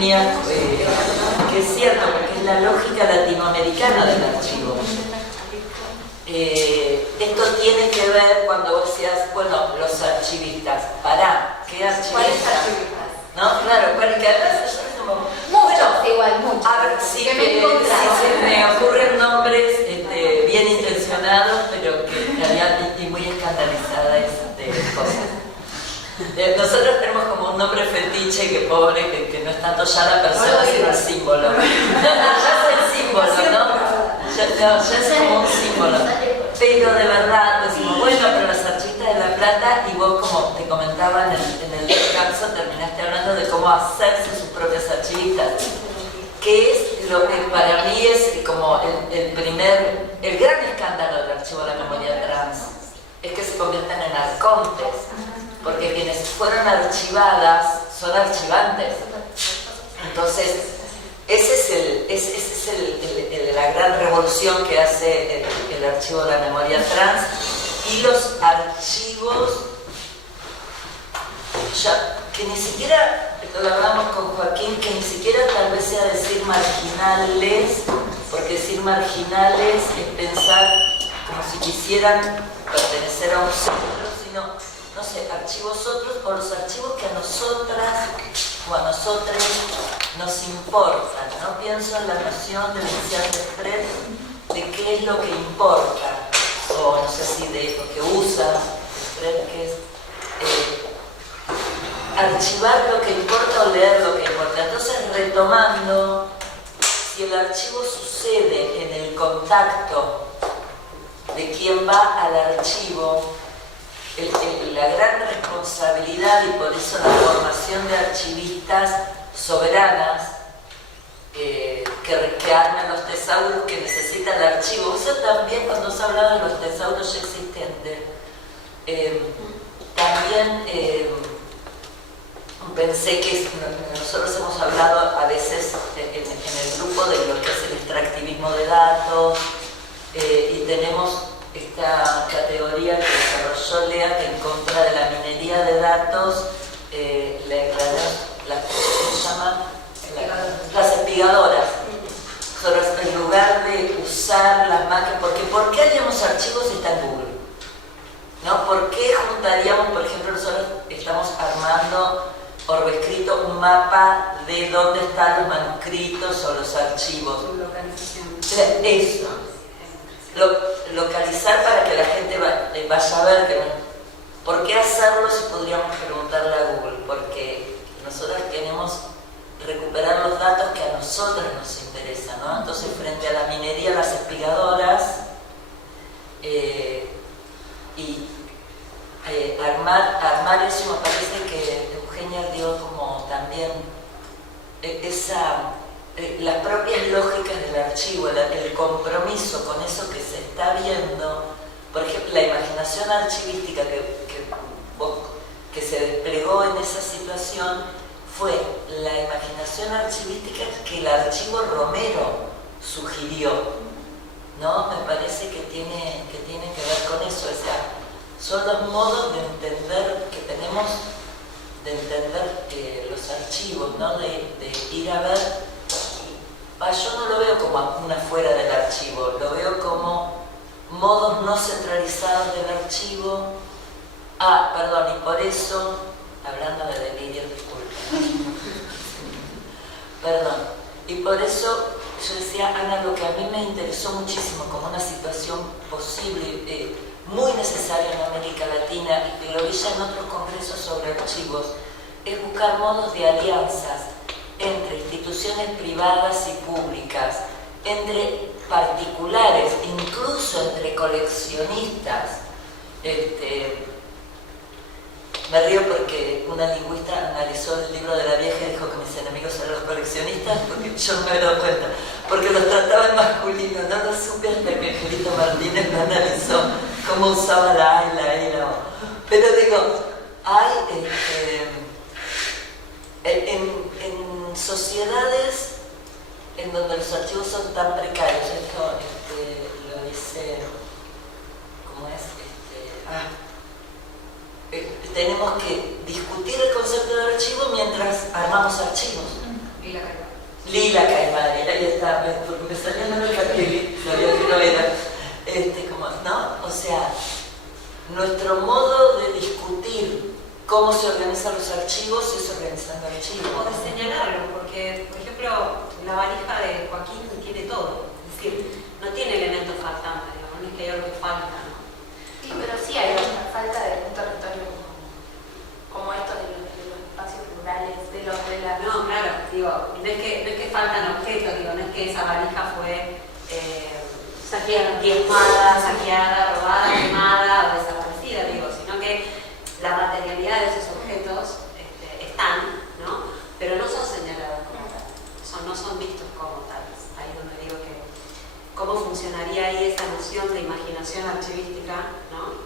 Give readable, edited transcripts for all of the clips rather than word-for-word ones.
Eugenia, que es cierto, porque es la lógica latinoamericana del archivo. Esto tiene que ver cuando vos decías, bueno, los archivistas. Pará, ¿qué archivistas? ¿Cuáles archivistas? ¿No? Claro, que además nosotros somos... Muchos, igual, muchos. A ver, sí, se me ocurren nombres bien intencionados, pero que en realidad estoy muy escandalizada de cosas. Nosotros tenemos como un nombre fetiche que pobre, que no es tanto ya la persona, sino el símbolo. Ya es el símbolo, ¿no? Ya es como un símbolo. Pero de verdad, decimos, bueno, pero los archistas de La Plata, y vos, como te comentaba en el descanso, terminaste hablando de cómo hacerse sus propios archivistas, que es lo que para mí es como el gran escándalo del archivo de la memoria trans, es que se convierten en arcontes, porque quienes fueron archivadas son archivantes. Entonces, esa es la gran revolución que hace el archivo de la memoria trans, y los archivos ya, que ni siquiera, lo hablábamos con Joaquín, que ni siquiera tal vez sea decir marginales, porque decir marginales es pensar como si quisieran pertenecer a un centro, sino, no sé, archivos otros, o los archivos que a nosotras o a nosotros nos importan. No pienso en la noción de inicial de Fred de qué es lo que importa, o no sé si de lo que usa Fred, que es archivar lo que importa o leer lo que importa. Entonces, retomando, si el archivo sucede en el contacto de quien va al archivo, la gran responsabilidad, y por eso la formación de archivistas soberanas que arman los tesauros que necesita el archivo. Eso también, cuando se hablaba de los tesauros ya existentes, también pensé que nosotros hemos hablado a veces en el grupo de lo que es el extractivismo de datos, y tenemos esta categoría que desarrolló Lea, que en contra de la minería de datos, ¿cómo se llama? Las espigadoras. En lugar de usar las máquinas, porque ¿por qué haríamos archivos si está en Google? ¿No? ¿Por qué juntaríamos, por ejemplo, nosotros estamos armando Orbe-Escrito un mapa de dónde están los manuscritos o los archivos? Eso. Localizar para que la gente vaya a ver que, ¿por qué hacerlo si podríamos preguntarle a Google? Porque nosotros queremos recuperar los datos que a nosotros nos interesan, ¿no? Entonces, frente a la minería, las espigadoras, armar eso, me parece que Eugenia dio como también las propias lógicas del archivo, el compromiso con eso que se está viendo. Por ejemplo, la imaginación archivística que se desplegó en esa situación fue la imaginación archivística que el archivo Romero sugirió, ¿no? Me parece que tiene que ver con eso. O sea, son los modos de entender que tenemos, de entender los archivos, ¿no? De ir a ver. Yo no lo veo como una fuera del archivo, lo veo como modos no centralizados del archivo. Perdón, y por eso, hablando de delirio, disculpen. Perdón, y por eso yo decía, Ana, lo que a mí me interesó muchísimo como una situación posible, muy necesaria en América Latina, y que lo vi ya en otros congresos sobre archivos, es buscar modos de alianzas entre instituciones privadas y públicas, entre particulares, incluso entre coleccionistas. Me río porque una lingüista analizó el libro de la vieja y dijo que mis enemigos eran los coleccionistas, porque yo no me he dado cuenta, porque los trataba en masculino. No lo supe hasta que Angelito Martínez me analizó cómo usaba la A y la E y la O. Pero digo, hay en sociedades en donde los archivos son tan precarios, esto lo dice, ¿cómo es? Tenemos que discutir el concepto de archivo mientras armamos archivos. Lila Caimán, ahí está, porque me salió el nombre de sabía que no era. Como, ¿no? O sea, nuestro modo de discutir cómo se organizan los archivos es organizando archivos. O de señalarlo, porque, por ejemplo, la valija de Joaquín tiene todo. Es decir, no tiene elementos faltantes, digamos, no es que hay algo que falta, ¿no? Sí, pero sí hay una falta de un territorio como esto de los espacios rurales, de los de la... No, claro, digo, no es que faltan objetos, digo, no es que esa valija fue diezmada, saqueada, robada, quemada o desaparecida, digo, sino que la materialidad de esos objetos están, ¿no? Pero no son señalados como tales, no son vistos como tales. Ahí es donde digo que cómo funcionaría ahí esa noción de imaginación archivística, ¿no?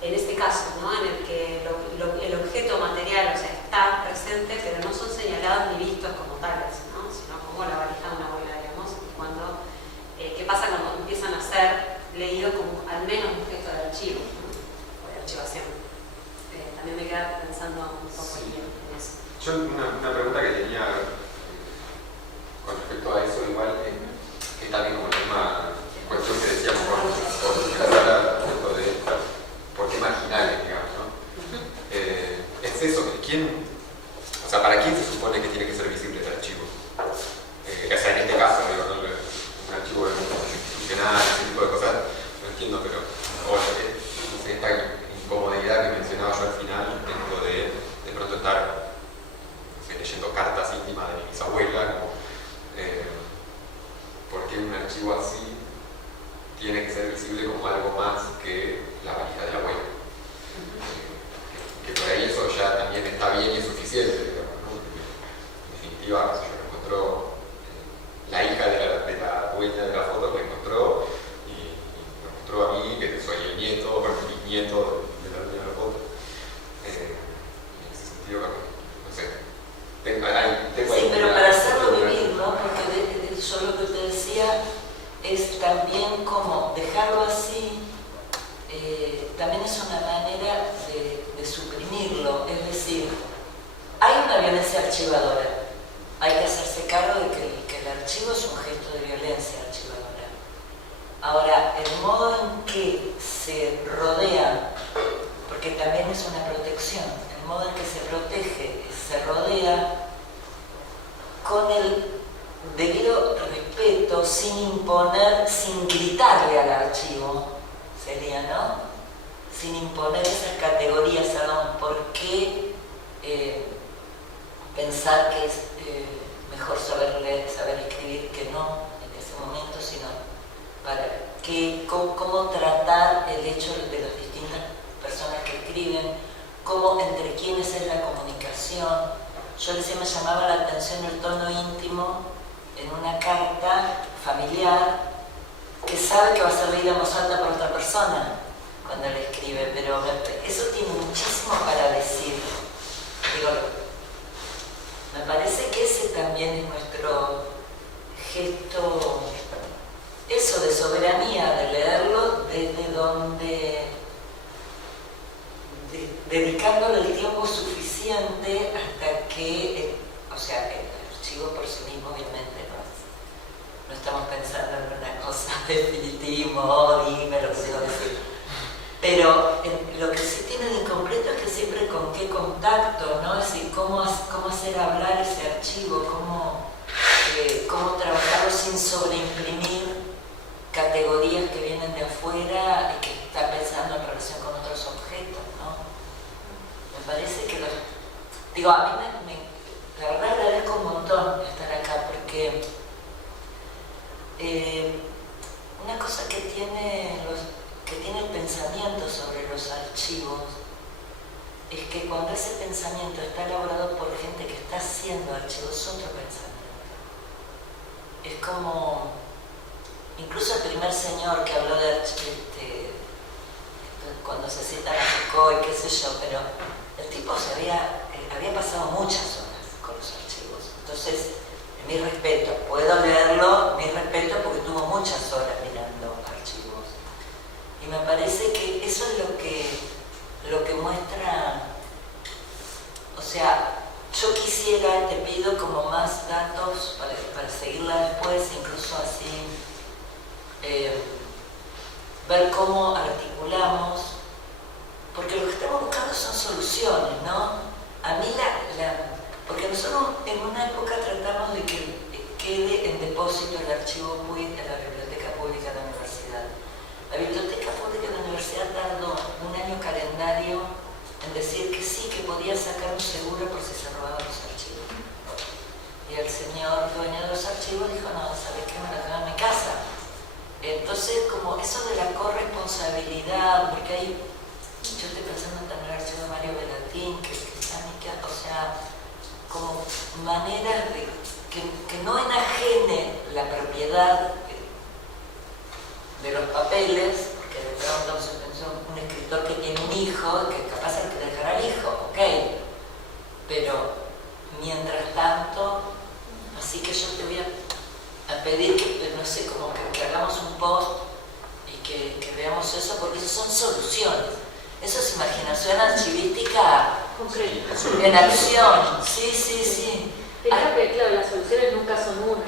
En este caso, ¿no? En el que el objeto material, o sea, está presente, pero no son señalados ni vistos como tales, ¿no? Sino como la valija de una abuela, digamos, cuando, ¿qué pasa cuando empiezan a ser leídos como al menos un gesto de archivo, ¿no? O de archivación? También me queda pensando un poco en eso. Yo una pregunta que tenía con respecto a eso, igual, que también como tema, cuestión que decíamos por la sala, por qué marginales, digamos, ¿no? Es eso, o sea, ¿para quién se supone que tiene que ser visible el archivo? O sea, en este caso, digo, ¿no? Un archivo institucional, ese tipo de cosas, no entiendo, pero no sé, esta incomodidad que mencionaba yo al final, dentro de pronto estar, no sé, leyendo cartas íntimas de mi bisabuela, como, ¿por qué un archivo así tiene que ser visible como algo más que la valija de la abuela? Que por ahí eso ya también está bien y es suficiente, digamos, ¿no? En definitiva, se lo encontró la hija de la dueña de la foto, me encontró y me mostró a mí, que soy el nieto, bueno, el bisnieto de la dueña de la foto. En ese sentido, no sé, sí, pero para hacerlo vivir, ¿no? Porque yo lo que te decía es también como dejarlo así, también es una manera de suprimirlo, es decir, hay una violencia archivadora, hay que hacerse cargo de que el archivo es un gesto de violencia archivadora. Ahora, el modo en que se rodea, porque también es una protección, el modo en que se protege, se rodea con el debido respeto, sin imponer, sin gritarle al archivo, sería, ¿no? Sin imponer esas categorías, ¿sabes? ¿Por qué pensar que es mejor saber leer, saber escribir que no en ese momento, sino para cómo tratar el hecho de las distintas personas que escriben, cómo entre quiénes es la comunicación? Yo decía, me llamaba la atención el tono íntimo en una carta familiar que sabe que va a ser leída en voz alta por otra persona cuando le escribe, pero eso tiene muchísimo para decir. Digo, me parece que ese también es nuestro gesto, eso de soberanía, de leerlo desde donde, dedicándole el tiempo suficiente hasta que, o sea, el archivo por sí mismo obviamente no estamos pensando en una cosa definitiva, dime lo que tengo que decir. Pero lo que sí tiene de incompleto es que siempre con qué contacto, ¿no? Es decir, cómo hacer hablar ese archivo, cómo trabajarlo sin sobreimprimir categorías que vienen de afuera y que está pensando en relación con otros objetos, ¿no? Me parece que digo, a mí la verdad agradezco un montón estar acá porque una cosa que tiene el pensamiento sobre los archivos es que cuando ese pensamiento está elaborado por gente que está haciendo archivos, es otro pensamiento. Es como, incluso el primer señor que habló de cuando se cita a Foucault y qué sé yo, pero el tipo había pasado muchas horas con los archivos. Entonces, mi respeto, puedo leerlo, mi respeto porque tuvo muchas horas mirando archivos. Y me parece que eso es lo que muestra, o sea, yo quisiera, te pido como más datos para seguirla después, incluso así, ver cómo articulamos, porque lo que estamos buscando son soluciones, ¿no? A mí porque nosotros en una época tratamos de que quede en depósito el archivo PUID en la Biblioteca Pública de la Universidad. La Biblioteca Pública de la Universidad tardó un año calendario en decir que sí, que podía sacar un seguro por si se robaban los archivos. Y el señor dueño de los archivos dijo, no, ¿sabes qué? Me lo tengo en mi casa. Entonces, como eso de la corresponsabilidad, porque hay, yo estoy pensando en el archivo de Mario Velatín, que o sea, como maneras de que no enajene la propiedad de los papeles, porque de pronto un escritor que tiene un hijo, que capaz hay que dejar al hijo, ok, pero mientras tanto, así que yo te voy a pedir que, no sé, como que hagamos un post y que veamos eso, porque eso son soluciones. Eso es imaginación archivística en acción. Sí, sí, sí. Claro que, claro, las soluciones nunca son una.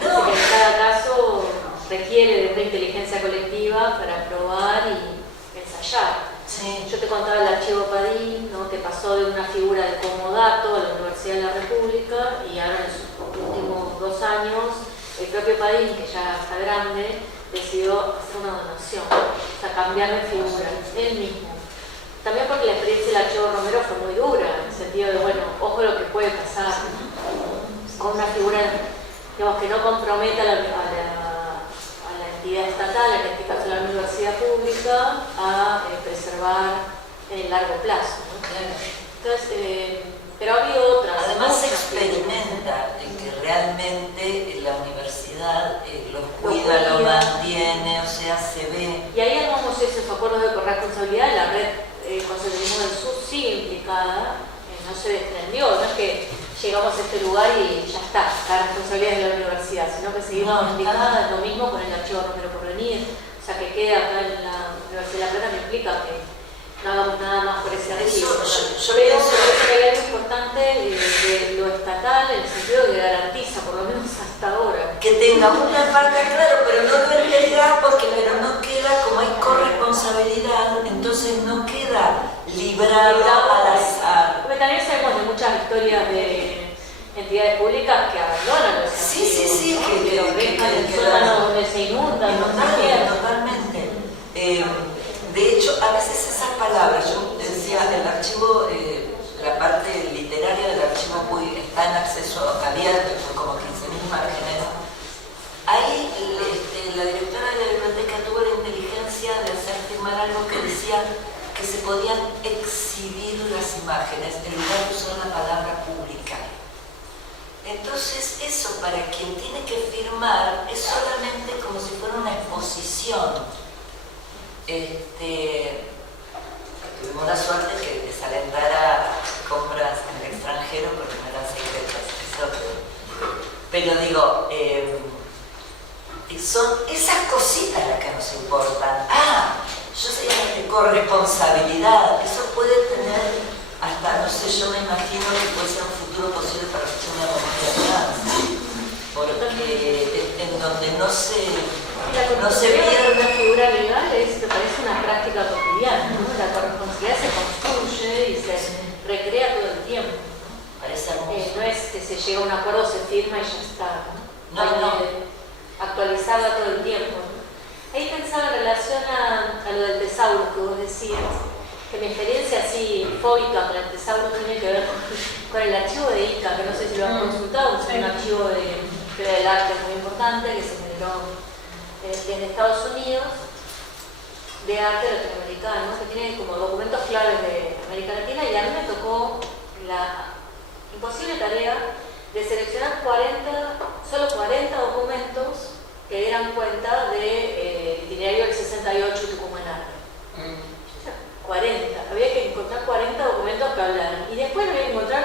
No. Que cada caso requiere de una inteligencia colectiva para probar y ensayar. Sí. Yo te contaba el archivo Padín, ¿no? Que pasó de una figura de comodato a la Universidad de la República, y ahora en sus últimos 2 años el propio Padín, que ya está grande, decidió hacer una donación, o sea, cambiar de figura, él mismo. También porque la experiencia del archivo Romero fue muy dura, en el sentido de, bueno, ojo lo que puede pasar con una figura, digamos, que no comprometa a la entidad estatal, en este caso la universidad pública, a preservar en el largo plazo, ¿no? Claro. Entonces, pero ha habido otras. Además se experimenta en que realmente la universidad los cuida, lo mantiene, o sea, se ve. Y ahí armamos esos acuerdos de corresponsabilidad. La red Conservatismo del Sur sigue implicada, no se desprendió, no es que llegamos a este lugar y ya está, la responsabilidad es de la universidad, sino que seguimos implicadas. Lo mismo con el archivo Romero Porvenir, o sea, que queda acá en la Universidad de La Plata, me implica que no hagamos nada más por ese archivo. Yo Pero pienso que hay algo importante de lo estatal, en el sentido de que garantiza, por lo menos hasta ahora, que tenga una parte, claro, pero no lo entrega pero no queda, como hay corresponsabilidad, entonces no queda librado al azar. porque también sabemos de muchas historias de entidades públicas que abandonan los Sí, sí, archivos, sí, ¿no? que los dejan en sótanos donde se inundan, donde se pierden. Totalmente. De hecho, a veces esas palabras, yo decía, el archivo, la parte literaria del archivo PUID está en acceso abierto por como 15.000 márgenes. Ahí la directora de la biblioteca tuvo la inteligencia de hacer firmar algo que decía que se podían exhibir las imágenes en lugar de usar la palabra pública. Entonces eso para quien tiene que firmar es solamente como si fuera una exposición. Tuvimos la suerte que desalentara compras en el extranjero porque no eran secretas, pero digo, son esas cositas las que nos importan. Yo sé que corresponsabilidad, eso puede tener hasta, no sé, yo me imagino que puede ser un futuro posible para una memoria trans, porque en donde no se pierde una figura legal, me parece una práctica cotidiana, ¿no? La corresponsabilidad se construye y se recrea todo el tiempo, ¿no? Parece hermoso. No es que se llega a un acuerdo, se firma y ya está, ¿no? Hay No. que actualizarla todo el tiempo, ¿no? Ahí pensaba en relación a lo del tesauro que vos decías, que mi experiencia así fóbica con el tesauro tiene que ver con el archivo de ICA, que no sé si lo han consultado, es un archivo de historia del arte muy importante que se generó desde Estados Unidos, de arte latinoamericano, que tiene como documentos claves de América Latina, y a mí me tocó la imposible tarea de seleccionar solo 40 documentos que dieran cuenta del itinerario del 68 Tucumán Arte. 40, había que encontrar 40 documentos que hablaran, y después había que encontrar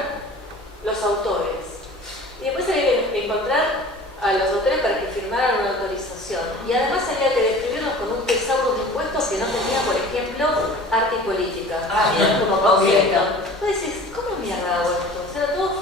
los autores, y después había que encontrar a los autores para que firmaran una autorización, y además había que describirlos con un tesauro de impuestos que no tenía, por ejemplo, arte y política Bien, como concepto. Entonces, ¿cómo mierda hago esto? O sea, todo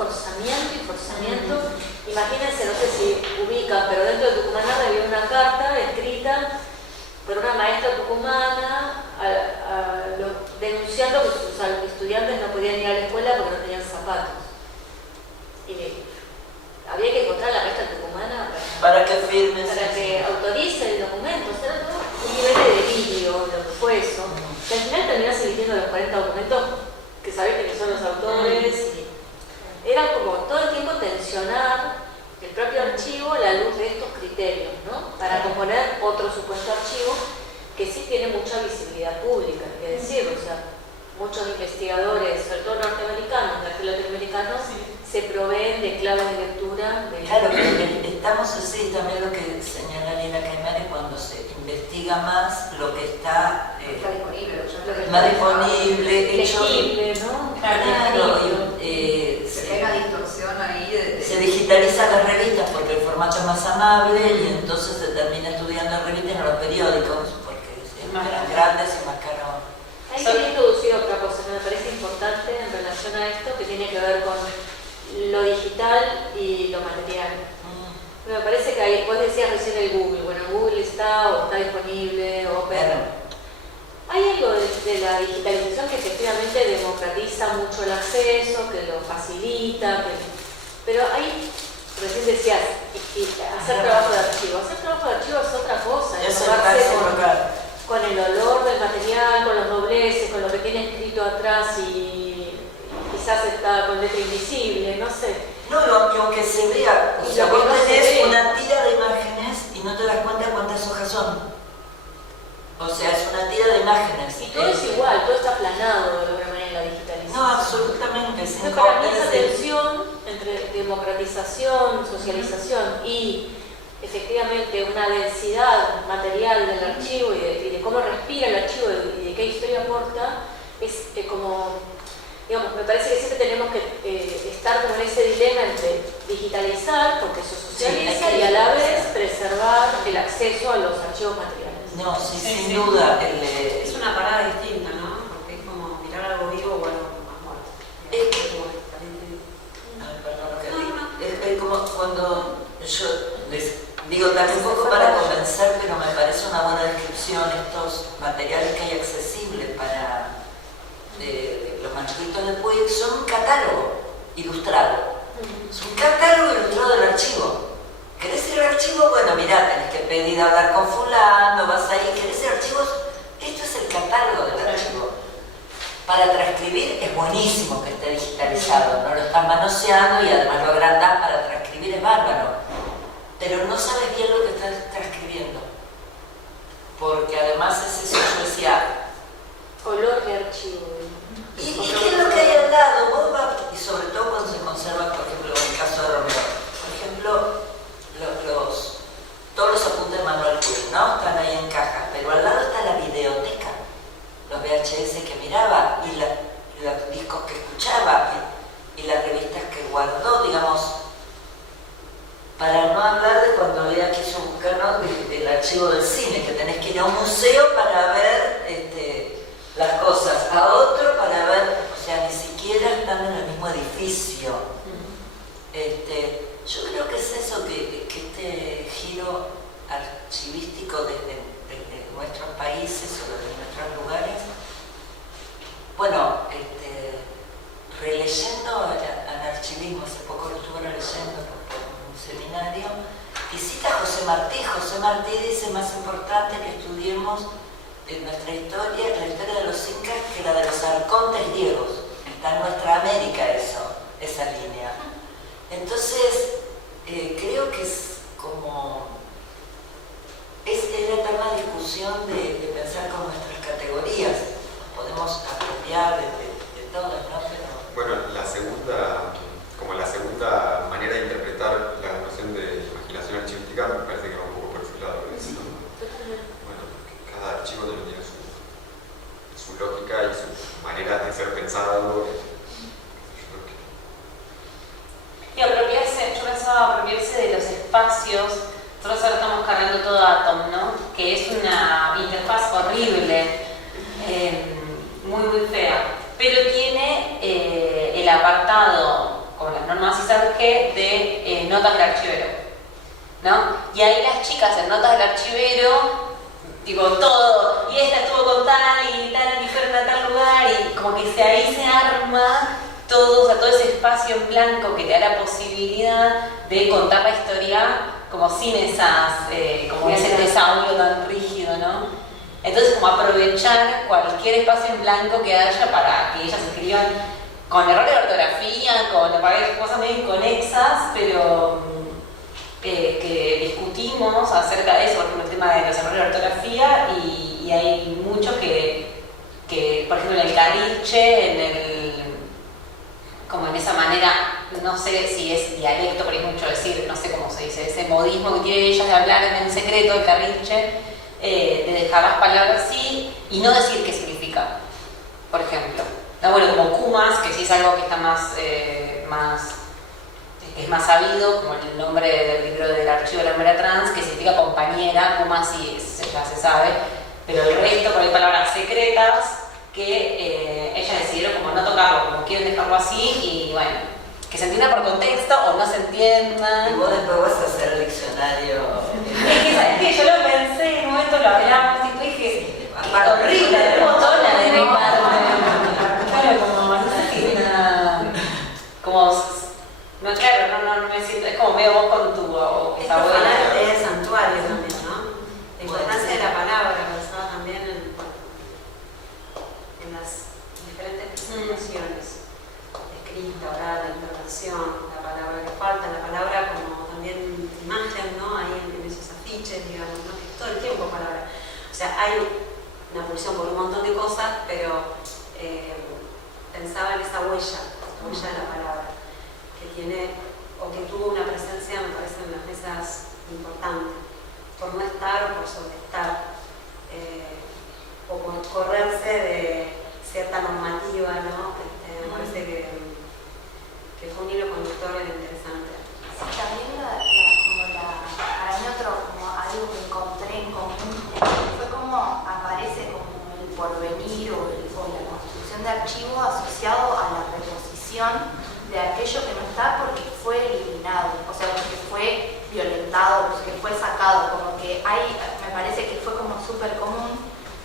firme. para que autorice el documento. O sea, un nivel de delirio de lo que fue eso. Que al final terminás eligiendo los 40 documentos que sabés que son los autores. Y era como todo el tiempo tensionar el propio archivo a la luz de estos criterios, ¿no? Para componer otro supuesto archivo que sí tiene mucha visibilidad pública, hay que decirlo. O sea, muchos investigadores, sobre todo norteamericanos, latinoamericanos, se proveen de claves de lectura. Claro, pero estamos así, también lo que señala Lina Caimari, cuando se investiga más lo que está disponible, más disponible, hecho. Legible, ¿no? Claro, Se hay una distorsión ahí se digitalizan las revistas porque el formato es más amable y entonces se termina estudiando en revistas en los periódicos porque es más grandes y más caro. Ahí quería introducir otra cosa que me parece importante en relación a esto, que tiene que ver con lo digital y lo material. Me parece que ahí, vos decías recién el Google, bueno, Google está o está disponible, pero hay algo de la digitalización que efectivamente democratiza mucho el acceso, que lo facilita, pero ahí, recién decías, hacer trabajo de archivo. Hacer trabajo de archivo es otra cosa, es tomarse con el olor del material, con los dobleces, con lo que tiene escrito atrás y quizás está con letra invisible, no sé. No, y aunque se vea, o sea, vos tenés una tira de imágenes y no te das cuenta cuántas hojas son. O sea, es una tira de imágenes. Y todo es igual, todo está aplanado de alguna manera en la digitalización. No, absolutamente. Para mí esa tensión entre democratización, socialización y efectivamente una densidad material del archivo y de cómo respira el archivo y de qué historia aporta, es como, digamos, me parece que siempre tenemos que estar como en ese dilema entre digitalizar, porque eso socializa, y a la vez preservar el acceso a los archivos materiales. No, sí, sin duda. Es una parada distinta, ¿no? Porque es como mirar algo vivo o algo más muerto. Es como cuando yo les digo también un poco para convencer, pero me parece una buena descripción estos materiales que hay accesibles para los manuscritos de Puig, son un catálogo ilustrado. Es un catálogo ilustrado del archivo. ¿Querés ir al archivo? Bueno, mirá, tenés que pedir hablar con fulano, vas ahí, ¿querés ir archivos? Esto es el catálogo del archivo. Para transcribir es buenísimo que esté digitalizado, no lo estás manoseando y además lo agrandás para transcribir, es bárbaro. Pero no sabes bien lo que estás transcribiendo. Porque además es eso, yo decía... Olor de archivo. ¿Y qué es lo que hay al lado? Vos vas, y sobre todo cuando se conserva, por ejemplo, en el caso de Romero, por ejemplo, todos los apuntes de Manuel Puig, ¿no? Están ahí en caja, pero al lado está la videoteca, los VHS que miraba y los discos que escuchaba y las revistas que guardó, digamos, para no hablar de cuando ella quiso buscarnos del archivo del cine, que tenés que ir a un museo para ver las cosas, a otro para ver, o sea, ni siquiera están en el mismo edificio. Yo creo que es eso, que este giro archivístico desde nuestros países o desde nuestros lugares, bueno, releyendo al archivismo, hace poco lo estuve releyendo por un seminario, y cita a José Martí. José Martí dice: más importante que estudiemos en nuestra historia, la historia de los incas, que la de los arcontes griegos. Está en nuestra América esa línea. Entonces, creo que es como... Es la eterna discusión de pensar con nuestras categorías. Podemos apropiar de todas, ¿no? Pero... Bueno, la segunda manera de interpretar la noción de imaginación archivística me parece que va un poco por ese lado. Bueno, cada archivo también tiene su lógica y su manera de ser pensado. Y apropiarse, yo pensaba apropiarse de los espacios. Nosotros ahora estamos cargando todo Atom, ¿no? Que es una interfaz horrible, muy muy fea, pero tiene el apartado, como las normas ISARG, de notas del archivero, ¿no? Y ahí las chicas en notas del archivero, digo, todo, y esta estuvo con tal y fueron a tal lugar, y como que ahí se arma todo, o sea, todo ese espacio en blanco que te da la posibilidad de contar la historia como sin esas, como ese tesauro tan rígido, ¿no? Entonces, como aprovechar cualquier espacio en blanco que haya para que ellas escriban con errores de ortografía, con cosas medio inconexas, pero que discutimos acerca de eso, por ejemplo, el tema de los errores de ortografía, y hay muchos que, por ejemplo, en el carrilche, como en esa manera, no sé si es dialecto, pero es mucho decir, no sé cómo se dice, ese modismo que tienen ellas de hablar en secreto, el carrilche, de dejar las palabras así y no decir qué significa, por ejemplo. No, bueno, como kumas, que sí es algo que está es más sabido, como el nombre del libro del archivo de la memoria trans, que significa compañera, kumas sí ya se sabe, pero el resto, por ahí palabras secretas, que ellas decidieron como no tocarlo, como quieren dejarlo así, y bueno, que se entienda por contexto o no se entienda. Y vos después vas a hacer el diccionario. Es que, ¿sabes qué? Yo lo pensé, en un momento lo hablamos, y dije, qué horrible, de botona de mi parte. Claro, como, no sé si no, claro, no me siento, es como medio vos con tu abuela. Es santuario también, ¿no? La importancia de la palabra, pensaba también en las diferentes presentaciones, escrita, oral, la intervención, la palabra que falta, la palabra como también imagen, ¿no? Ahí en esos afiches, digamos, ¿no? Que es todo el tiempo palabra. O sea, hay una pulsión por un montón de cosas, pero pensaba en esa huella de la palabra, que tiene, o que tuvo una presencia, me parece, en las mesas importante, por no estar o por sobreestar, o por correrse de cierta normativa, ¿no? Me parece que fue un hilo conductor interesante. Sí, también para mí como algo que encontré en común fue como aparece como el porvenir o la construcción de archivo asociado a la reposición de aquello que no está porque fue eliminado, o sea, porque fue violentado, porque fue sacado, como que me parece que fue como súper común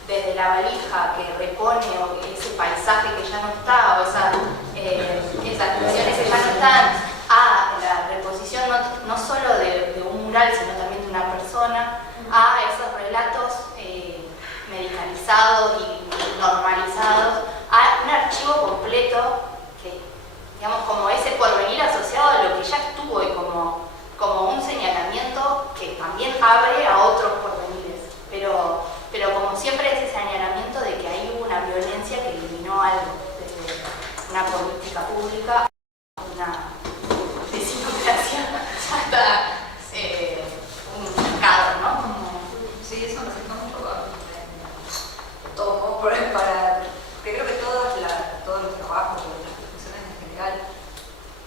desde la valija que repone o ese paisaje que ya no está, o esas cuestiones que ya no están, a la reposición no solo de un mural, sino también de una persona, a esos relatos medicalizados y normalizados, a un archivo completo que, digamos, como ese porvenir asociado a lo que ya estuvo y como un señalamiento que también abre a otros porvenires, pero como siempre ese señalamiento de que ahí hubo una violencia que eliminó algo, desde una política pública, una desintegración hasta un mercado, ¿no? Sí, eso me siento mucho tomo para que creo que todos los trabajos, las profesiones en general,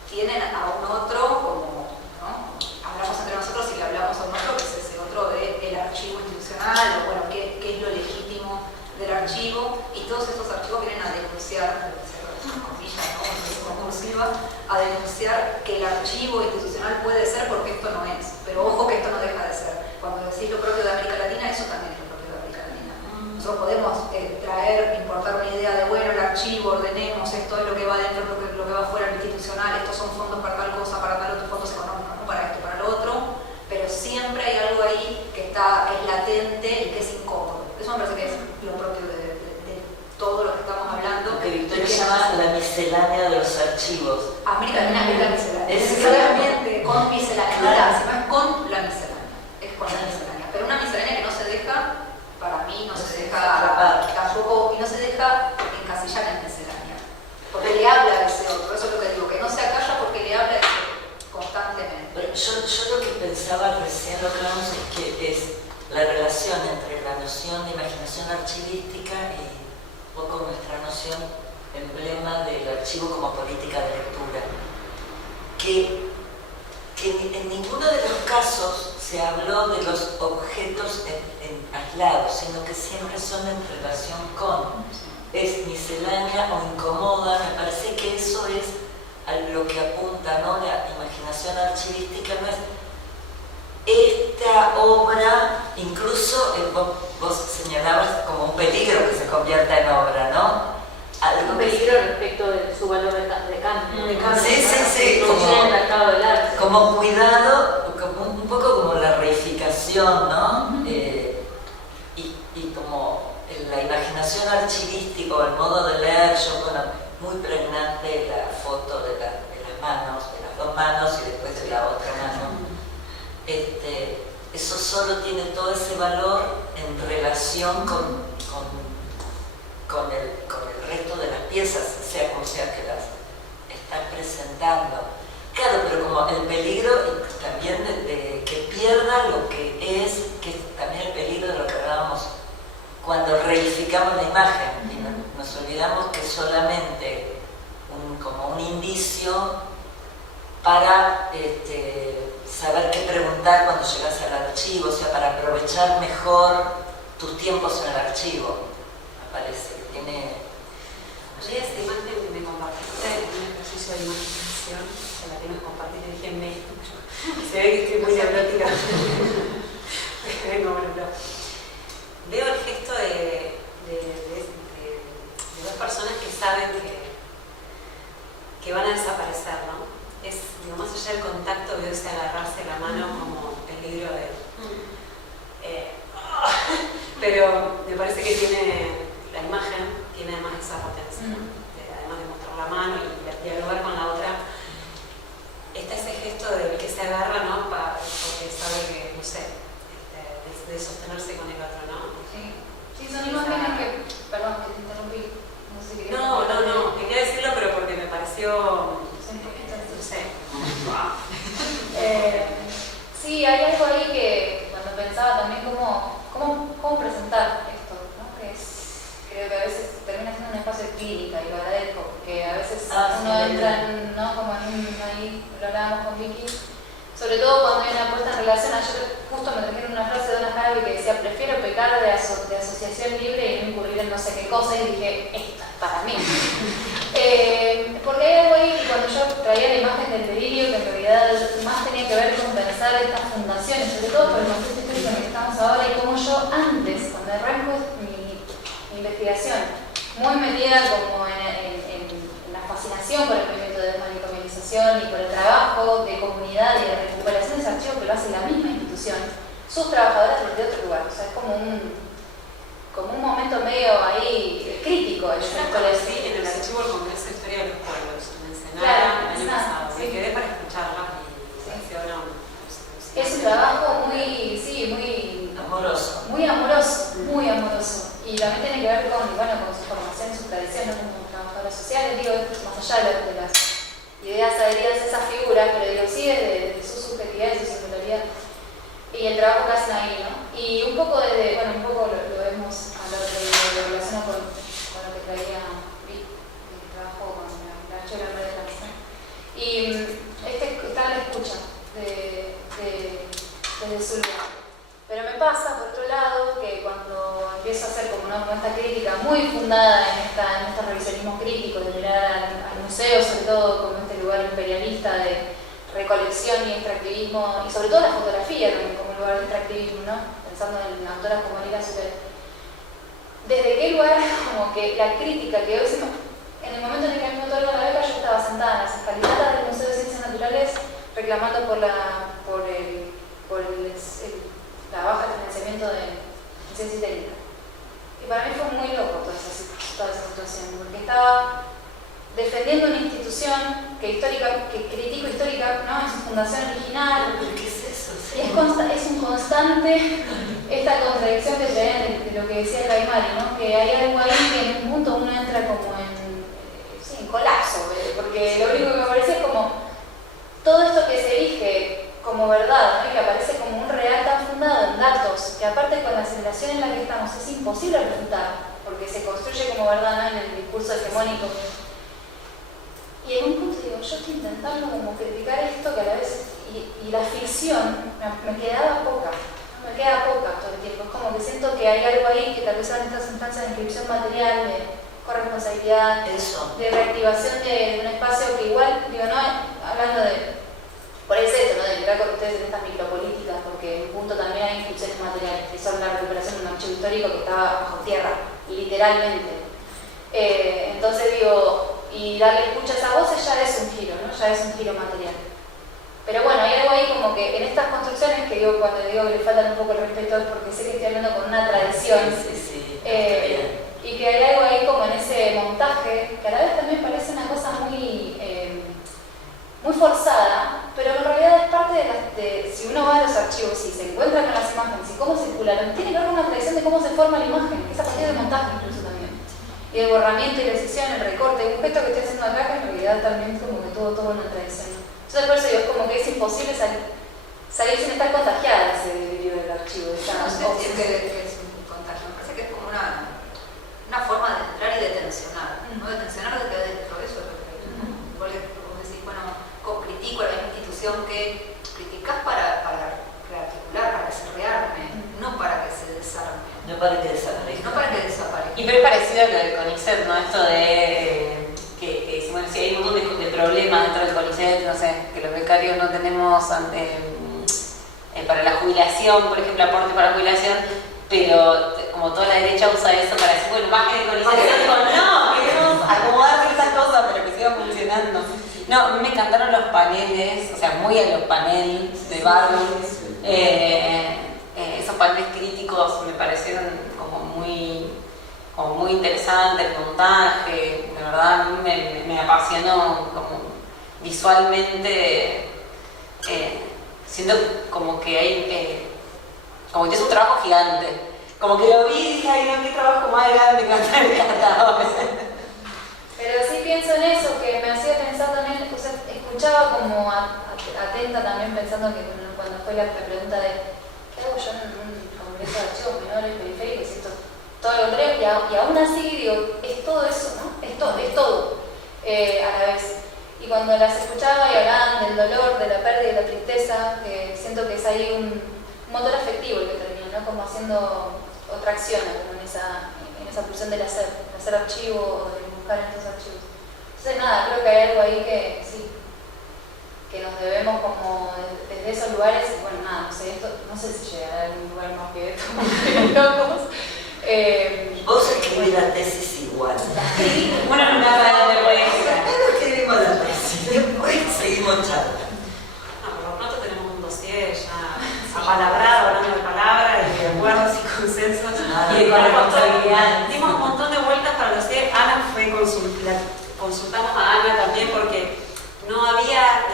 tienen a un otro como, ¿no? Hablamos entre nosotros y le hablamos a un otro, que es ese otro del archivo institucional, o bueno, qué es lo legítimo del archivo, y todos estos archivos vienen a denunciar, comillas, ¿no? Concursiva, a denunciar que el archivo institucional puede ser porque esto no es, pero ojo que esto no deja de ser. Cuando decís lo propio de América Latina, eso también es lo propio de América Latina. Nosotros podemos importar una idea de, bueno, el archivo, ordenemos, esto es lo que va dentro, lo que va fuera, lo institucional, estos son fondos para tal cosa, para tal otro, fondos económicos, no para esto, para lo otro, pero siempre hay algo ahí que es latente y que es incómodo. Eso me parece que es lo propio de todo lo que estamos hablando. Que Victoria llama la miscelánea de los archivos. América Latina es la miscelánea. Es necesariamente con misceláneidad, si no es con la miscelánea, es con la miscelánea. Pero una miscelánea que no se deja, para mí, no se deja tampoco, y no se deja encasillar en miscelánea. Porque le habla a ese otro, eso es lo que digo, que no se acalla porque le habla a ese otro, constantemente. Pero yo lo que pensaba recién, lo que hablamos, es que es la relación entre la noción de imaginación archivística y un poco nuestra noción emblema del archivo como política de lectura. Que en ninguno de los casos se habló de los objetos aislados, sino que siempre son en relación con. Es miscelánea o incomoda, me parece que eso es a lo que apunta, ¿no? La imaginación archivística no es esta obra, incluso vos señalabas como un peligro que se convierta en obra, ¿no? Un peligro respecto de su valor de cambio. Sí, Como, como cuidado, como un poco como la reificación, ¿no? Y como la imaginación archivística o el modo de leer, yo bueno, muy pregnante la foto de las manos, de las dos manos y después de la otra mano. Eso solo tiene todo ese valor en relación con el resto de las piezas, sea como sea que las están presentando. Claro, pero como el peligro también de que pierda lo que es también el peligro de lo que hablábamos cuando reificamos la imagen y nos olvidamos que solamente como un indicio para saber qué preguntar cuando llegas al archivo, o sea, para aprovechar mejor tus tiempos en el archivo, me parece que tiene... Yo esta imagen que me compartiste en un ejercicio de imaginación, se la tengo que compartir, le dije en México. Se ve que estoy muy neurótica. Veo el gesto de dos personas que saben que van a desaparecer, ¿no? Digo, más allá del contacto, veo ese agarrarse la mano como peligro de... pero me parece que la imagen tiene además esa potencia, ¿no? Además de mostrar la mano y dialogar con la otra, está ese gesto del que se agarra, ¿no? Porque sabe que, no sé, de sostenerse con el otro, ¿no? Sí, son imágenes que... Perdón, que te interrumpí. No sé qué. No, quería decirlo, pero porque me pareció... No sé. Sí, hay algo ahí que cuando pensaba también cómo presentar esto, ¿no? Creo que a veces termina siendo un espacio de clínica y lo agradezco, porque a veces uno entra en, ¿no? Como ahí lo hablábamos con Vicky, sobre todo cuando hay una puesta en relación. Ayer justo me trajeron una frase de una Javi que decía: prefiero pecar de asociación libre y no incurrir en no sé qué cosa, y dije, esto es para mí. Porque hay algo ahí que cuando yo traía la imagen del delirio, que en realidad más tenía que ver con pensar estas fundaciones, sobre todo por el contexto histórico en el que estamos ahora, y cómo yo antes, cuando arranco mi investigación, muy metida como en la fascinación por el movimiento de desmanicomialización y por el trabajo de comunidad y de recuperación de ese archivo que lo hace la misma institución, sus trabajadoras desde otro lugar. O sea, es como un momento medio ahí crítico. Yo la conocí en el archivo del Congreso de Historia de los Pueblos, en Ensenada, el año pasado. Sí. Me quedé para escucharla y pareció es un trabajo muy amoroso. Muy amoroso. Y también tiene que ver con su formación, su tradición, ¿no? Como trabajadoras sociales, digo, más allá de las ideas adheridas a esas figuras, pero digo, sí desde su subjetividad y su singularidad. Y el trabajo que hacen ahí, ¿no? Y un poco lo hemos hablado de relación con lo que traía Vic, el trabajo con la archivo de la memoria de la nación. Y está en la escucha desde su lugar. Pero me pasa, por otro lado, que cuando empiezo a hacer como esta crítica muy fundada en este revisionismo crítico, de mirar al museo, sobre todo como este lugar imperialista de recolección y extractivismo, y sobre todo la fotografía también como lugar de extractivismo, ¿no? Pensando en autoras como Erika Suter. ¿Desde qué lugar como que la crítica que hoy en el momento en el que me otorga la beca, yo estaba sentada en las escalinatas del Museo de Ciencias Naturales reclamando por la baja de financiamiento de ciencia y técnica. Y para mí fue muy loco toda esa situación, porque estaba defendiendo una institución que critico histórica, ¿no? En su fundación original. ¿Qué es eso? Y es un constante esta contradicción que traen de lo que decía Caimari, ¿no? Que hay algo ahí que en un punto uno entra como en colapso, porque lo único que me parece es como todo esto que se erige como verdad, ¿no? Y que aparece como un real tan fundado en datos, que aparte con la aceleración en la que estamos es imposible refutar, porque se construye como verdad, ¿no? En el discurso hegemónico. Y en un punto digo, yo estoy intentando como criticar esto que a la vez, y la ficción me queda poca todo el tiempo. Es como que siento que hay algo ahí que tal vez en estas instancias de inscripción material, de corresponsabilidad, de reactivación de un espacio que igual, digo, no, hablando de, por eso, ¿no? De entrar con ustedes en estas micropolíticas, porque en un punto también hay inscripciones materiales, que son la recuperación de un archivo histórico que estaba bajo tierra, literalmente. Entonces digo, y darle escucha a esa voz ya es un giro, ¿no? Ya es un giro material. Pero bueno, hay algo ahí como que en estas construcciones, que digo, cuando digo que le faltan un poco el respeto es porque sé que estoy hablando con una tradición. Sí, Y que hay algo ahí como en ese montaje, que a la vez también parece una cosa muy, muy forzada, pero en realidad es parte de si uno va a los archivos y se encuentra con las imágenes y cómo circulan, tiene que ver con una tradición de cómo se forma la imagen, que es a partir del montaje incluso también. Y el borramiento y la decisión, el recorte, un gesto que estoy haciendo acá, que en realidad también es como que todo una tradición, ¿no? Entonces por eso digo, es como que es imposible salir sin estar contagiada ese delirio del archivo. No sé si es que es un contagio, me parece que es como una forma de entrar y de tensionar, ¿no? De tensionar desde adentro, eso es lo que... Igual que vos decís, bueno, critico a la misma institución que criticás para rearticular, para que se rearme, no para que se desarme. No para que desaparezca. No para que desaparezca. Y pero es parecido a lo del CONICET, ¿no? Esto de que bueno, si hay un montón de problemas dentro del CONICET, no sé, que los becarios no tenemos para la jubilación, por ejemplo, aporte para la jubilación, pero como toda la derecha usa eso para decir, bueno, bajen el CONICET. Y digo, no, queremos acomodar ciertas cosas, pero que siga funcionando. No, a mí me encantaron los paneles, o sea, muy a los paneles de Barlow. Esos paneles críticos me parecieron como muy interesantes, el montaje, de verdad a mí me apasionó como visualmente, siento como que hay, como que es un trabajo gigante, como que lo vi y dije, ay no, qué trabajo más grande, me encantaba. Pero sí pienso en eso, que me hacía pensando en él, o sea, escuchaba como atenta también pensando que cuando fue la pregunta de ¿qué hago yo en un congreso de archivos menores periféricos? Y esto, todo lo contrario, y aún así digo, es todo eso, ¿no? Es todo a la vez. Y cuando las escuchaba y hablaban del dolor, de la pérdida y la tristeza, que siento que es ahí un motor afectivo el que termina, ¿no? Como haciendo otra acción, como en esa pulsión del hacer archivo o de buscar en estos archivos. Entonces nada, creo que hay algo ahí que sí, que nos debemos como desde esos lugares, bueno nada, no sé, esto, no sé si llegará a algún lugar más que esto, locos. Vos escribís la tesis igual. Bueno, no nada de poética. Primero escribimos la tesis, después seguimos charlando. No, por lo pronto tenemos un dossier ya apalabrado, hablando de palabras y de acuerdos y consensos. Y de responsabilidad. Dimos un montón de vueltas para el dossier. Ana fue consultamos a Ana también porque no había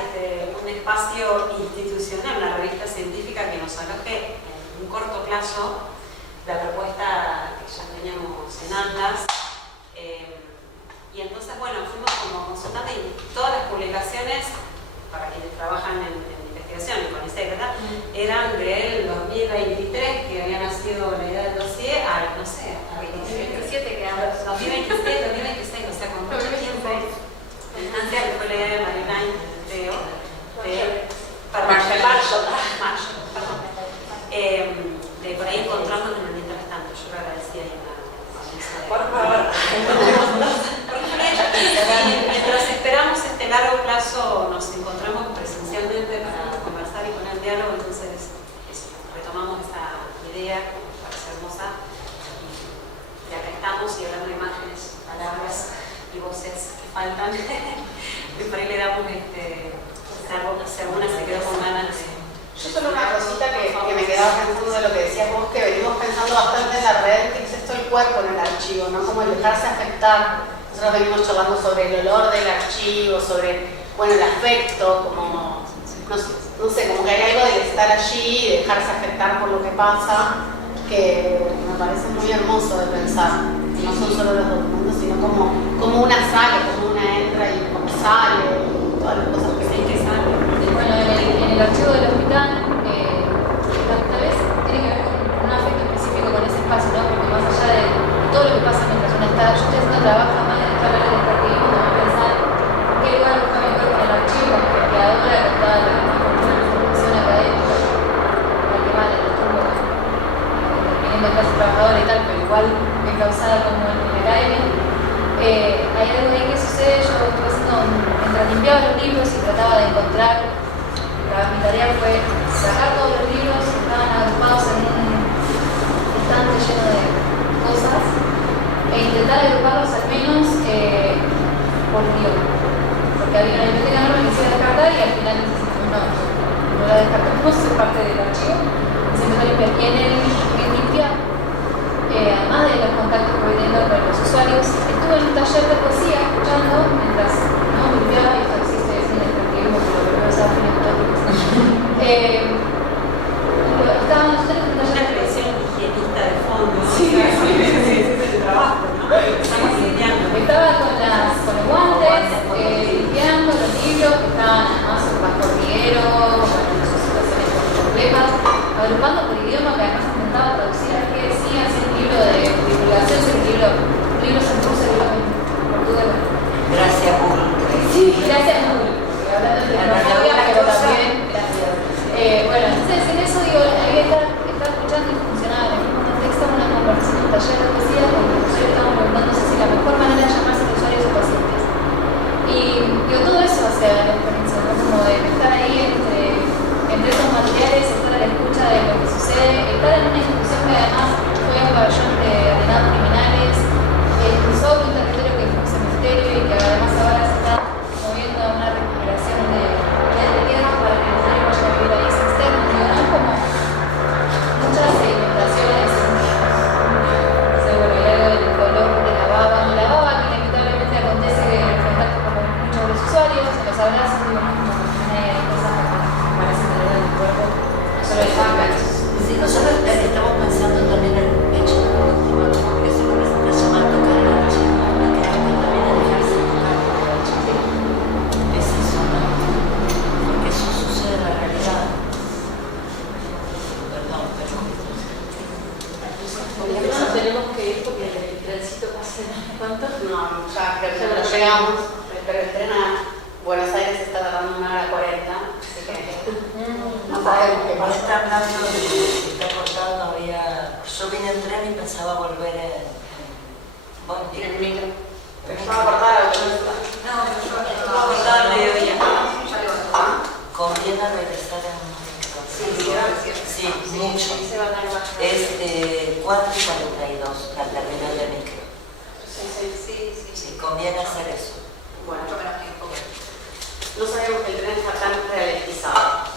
un espacio institucional, una revista científica que nos aloje en un corto plazo la propuesta que ya teníamos en Atlas. Y entonces, bueno, fuimos como consultando y todas las publicaciones, para quienes trabajan en investigación y con ISEC, ¿verdad? Eran del 2023, que había nacido la idea del dossier, al, no sé, a 2027 quedamos. 2027, 2026, o sea, con mucho tiempo. Antes que fue la idea de Marilyn, creo. Marzo, perdón. De por ahí encontrándonos mientras tanto, yo lo agradecía a la mesa. Por favor. Mientras esperamos este largo plazo, nos encontramos presencialmente para conversar y poner diálogo, entonces retomamos esa idea que me parece hermosa. Y acá estamos y hablando de imágenes, palabras y voces que faltan. Y por ahí le damos si alguna se quedó con ganas de... Yo solo una cosita que me quedaba pensando de lo que decías vos, que venimos pensando bastante en la red, que es esto el cuerpo en el archivo, ¿no? Como el dejarse afectar. Nosotros venimos charlando sobre el olor del archivo, sobre, bueno, el afecto, como, no sé, como que hay algo de estar allí y dejarse afectar por lo que pasa, que me parece muy hermoso de pensar. No son solo los documentos, sino como una sale, como una entra y como sale, y todas las cosas que Sí, que sale. Bueno, en el archivo del hospital, tal vez tiene que ver con un afecto específico con ese espacio, ¿no? Porque más allá de todo lo que pasa mientras uno está, yo estoy haciendo trabajo más de hablar del extractivismo, también pensar qué lugar busca mi cuerpo en el archivo, porque ahora con toda la formación académica, la que vale, el turno teniendo clase trabajadora y tal, pero igual encausada como en la academia. Hay algo ahí que sucede, yo estuve haciendo, mientras limpiaba los libros y trataba de encontrar, mi tarea fue sacar todos los libros, estaban agrupados en un estante lleno de cosas, e intentar agruparlos al menos por guión, porque había una biblioteca enorme que se iba a descartar y al final necesitamos la descartamos en parte del archivo, el Centro Limpia. Y en el Limpia, además de los contactos que voy teniendo con los usuarios, estuve en un taller de poesía escuchando mientras no limpiaba, y esto existe sin extractivismo, pero lo primero es a fines históricos. Estaban nosotros en un taller de poesía. Higienista de fondo. Sí, trabajo, ¿no? Estamos limpiando. Estaba con los guantes, limpiando los libros que estaban además bajo hormiguero, con sus situaciones complejas, agrupando por idioma, que además intentaba traducir a qué decía, si el libro de divulgación, si el libros en ruso, libros en portugués. Gracias, Google. Sí, gracias Google. Hablando de tecnología, pero también gracias. Bueno, entonces en eso digo, ahí estaba escuchando y funcionaba en el mismo contexto una conversación en un taller de poesía donde los usuarios estaban preguntándose si la mejor manera de llamarse a los usuarios o pacientes. Y digo, todo eso hacia la experiencia, ¿no? Como de estar ahí entre esos materiales, estar a la escucha de lo que sucede, estar en una institución que además fue un pabellón de arenados criminales, sobre un territorio que fue un cementerio y que además ahora se está moviendo a una recuperación de tierra para que el usuario vaya a vivir ahí sin externo. Digo, ¿no? Como muchas inundaciones, seguro, y algo del color de la baba que inevitablemente acontece en el contacto con muchos de los usuarios, en los abrazos, digo, ¿no? Como también hay cosas que parecen tener en el cuerpo, no solo el fácticos. Sí, nosotros estamos pensando también en el hecho de la última, porque eso lo que se llama tocar el archivo, que también es dejarse tocar el archivo. Es eso, ¿no? Porque eso sucede en la realidad. Perdón, pero... No tenemos que ir porque el trencito pasa ¿cuánto? No, ya creo que no llegamos, pero el tren a Buenos Aires está tardando 1 hora 40, así que no sabemos qué Cuando pasa. está hablando de que está cortado, había... Yo vine en tren y pensaba volver en Bondi. En el micro. Estaba cortada la autonomía. No, pero yo Estaba cortada al mediodía. ya le Conviene regresar en un micro. Sí, mucho. Se van a bajar. Es 4:42 al terminar de micro. Sí, conviene hacer eso. Bueno, mucho menos tiempo. no sabemos que el tren está tan ralentizado.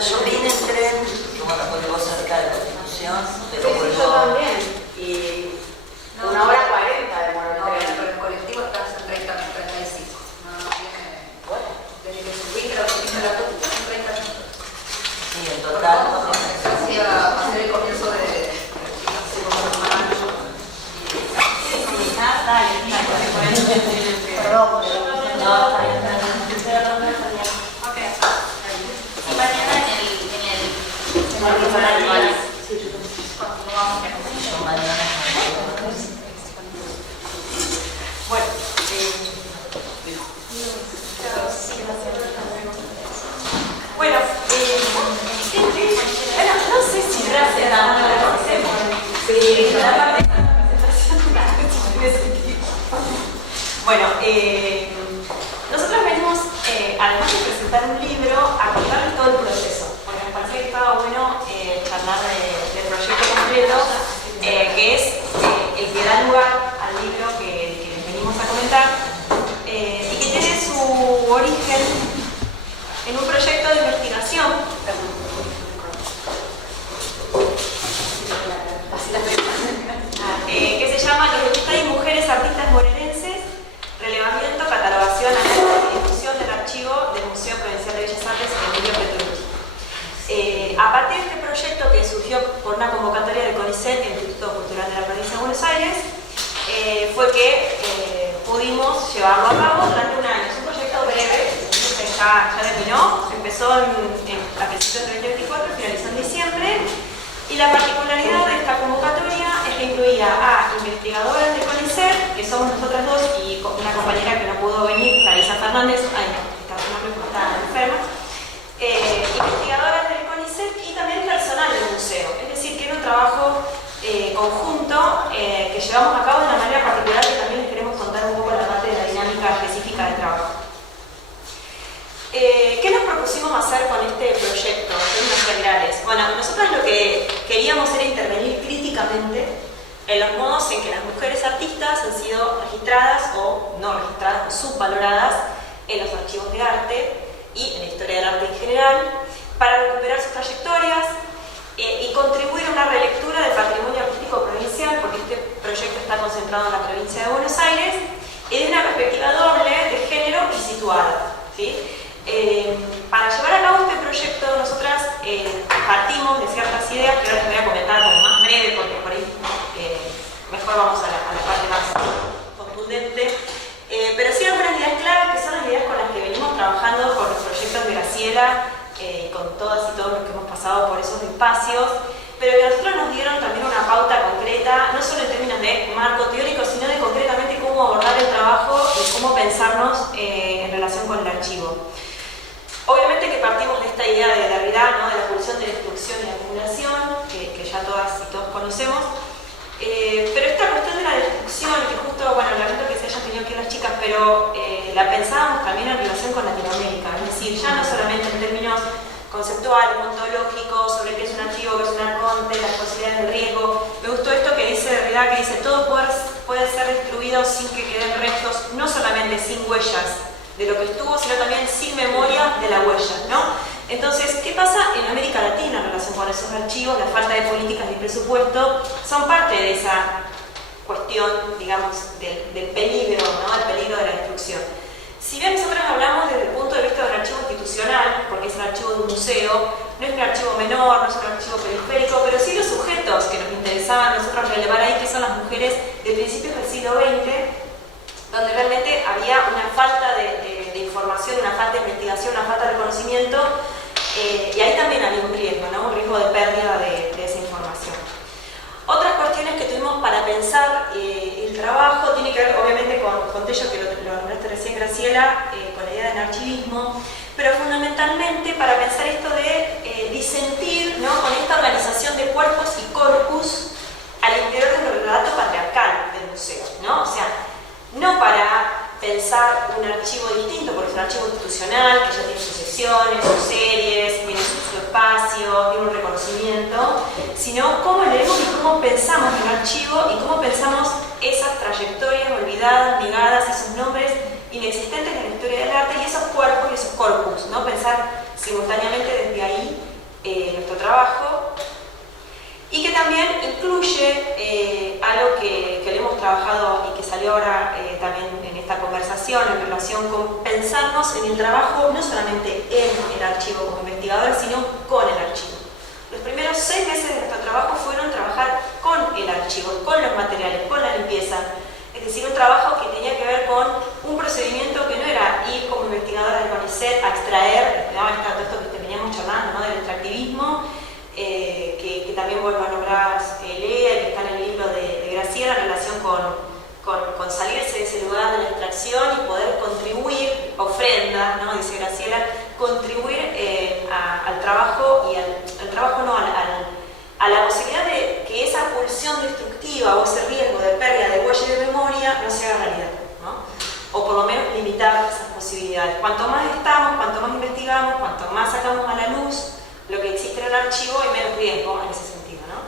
Yo vine en tren, que bueno, porque vos cerca de Constitución, pero Sí, vuelvo... yo también. Y 1 hora 40 demoró el No, tren. pero el colectivo está en 30, 35. No tiene... Bueno, desde que subí, creo que hice la ruta, son 30 minutos. Sí, en total no tiene... Casi a hacer el comienzo de... Perdón, no, está bien. Y mañana Yo mañana... Bueno, bueno, no sé si gracias a uno lo conocemos. Sí, la parte de la presentación tiene sentido. Bueno, nosotros venimos, además de presentar un libro, a contarles todo el proceso, porque me parecía que estaba bueno charlar del proyecto completo, que es el que da lugar al libro que les venimos a comentar, y que tiene su origen en un proyecto de investigación que se llama Los Debutantes y Mujeres Artistas Bonaerenses, relevamiento, catalogación, análisis y difusión del archivo del Museo Provincial de Bellas Artes Emilio Petrucci. A partir de este proyecto que surgió por una convocatoria del CONICET, el Instituto Cultural de la Provincia de Buenos Aires, fue que pudimos llevarlo a cabo durante un año. Es un proyecto breve, que ya terminó, empezó a principios de 2024 y finalizó en diciembre. Y la particularidad de esta convocatoria es que incluía a investigadoras del CONICET, que somos nosotras dos, y una compañera que no pudo venir, Clarisa Fernández, está enferma, investigadoras del CONICET y también personal del museo. Es decir, que era un trabajo conjunto que llevamos a cabo de una manera particular, que también les queremos contar un poco la parte de la dinámica específica del trabajo. ¿Qué nos propusimos hacer con este proyecto en términos generales? Bueno, nosotros lo que queríamos era intervenir críticamente en los modos en que las mujeres artistas han sido registradas o no registradas o subvaloradas en los archivos de arte, y en la historia del arte en general, para recuperar sus trayectorias y contribuir a una relectura del patrimonio artístico provincial, porque este proyecto está concentrado en la provincia de Buenos Aires, y de una perspectiva doble de género y situada, ¿sí? Para llevar a cabo este proyecto, nosotras partimos de ciertas ideas que ahora les voy a comentar como más breve, porque por ahí mejor vamos a la parte más contundente. Pero sí algunas ideas claras que son las ideas con las que venimos trabajando con los proyectos de Graciela, con todas y todos los que hemos pasado por esos espacios, pero que a nosotros nos dieron también una pauta concreta, no solo en términos de marco teórico, sino de concretamente cómo abordar el trabajo y cómo pensarnos en relación con el archivo. Obviamente que partimos de esta idea de Derrida, ¿no? De la pulsión de destrucción y acumulación, que ya todas y todos conocemos, pero esta cuestión de la destrucción, que justo, bueno, lamento que se hayan tenido aquí las chicas, pero la pensábamos también en relación con Latinoamérica, es decir, ya no solamente en términos conceptuales, ontológicos, sobre qué es un archivo, qué es un arconte, las posibilidades de riesgo. Me gustó esto que dice Derrida, que dice todo puede ser destruido sin que queden restos, no solamente sin huellas de lo que estuvo, sino también sin memoria de la huella, ¿no? Entonces, ¿qué pasa en América Latina en relación con esos archivos? La falta de políticas y presupuesto son parte de esa cuestión, digamos, del peligro, ¿no? El peligro de la destrucción. Si bien nosotros hablamos desde el punto de vista de un archivo institucional, porque es el archivo de un museo, no es un archivo menor, no es un archivo periférico, pero sí los sujetos que nos interesaban nosotros relevar ahí, que son las mujeres de principios del siglo XX, donde realmente había una falta de información, una falta de investigación, una falta de reconocimiento, y ahí también había un riesgo, ¿no? Un riesgo de pérdida de esa información. Otras cuestiones que tuvimos para pensar el trabajo tiene que ver obviamente con Tello, que lo nombraste recién, Graciela, con la idea del archivismo, pero fundamentalmente para pensar esto de disentir, ¿no? Con esta organización de cuerpos y corpus al interior del relato patriarcal del museo, ¿no? O sea, no para pensar un archivo distinto, porque es un archivo institucional que ya tiene sus secciones, sus series, tiene su espacio, tiene un reconocimiento, sino cómo leemos y cómo pensamos el archivo y cómo pensamos esas trayectorias olvidadas, negadas, esos nombres inexistentes en la historia del arte y esos cuerpos y esos corpus, ¿no? Pensar simultáneamente desde ahí nuestro trabajo. Y que también incluye algo que le hemos trabajado y que salió ahora también en esta conversación en relación con pensarnos en el trabajo no solamente en el archivo como investigadores, sino con el archivo. Los primeros 6 meses de nuestro trabajo fueron trabajar con el archivo, con los materiales, con la limpieza. Es decir, un trabajo que tenía que ver con un procedimiento que no era ir como investigadora del CONICET a extraer, todo esto que veníamos charlando, ¿no? Del extractivismo, que también vuelvo a nombrar Lea, que está en el libro de Graciela en relación con salirse de ese lugar de la extracción y poder contribuir, ofrenda, ¿no? Dice Graciela, contribuir al trabajo y al trabajo no, a la posibilidad de que esa pulsión destructiva o ese riesgo de pérdida de huella y de memoria no se haga realidad, ¿no? O por lo menos limitar esas posibilidades. Cuanto más estamos, cuanto más investigamos, cuanto más sacamos a la luz lo que existe en el archivo, hay menos riesgo en ese sentido, ¿no?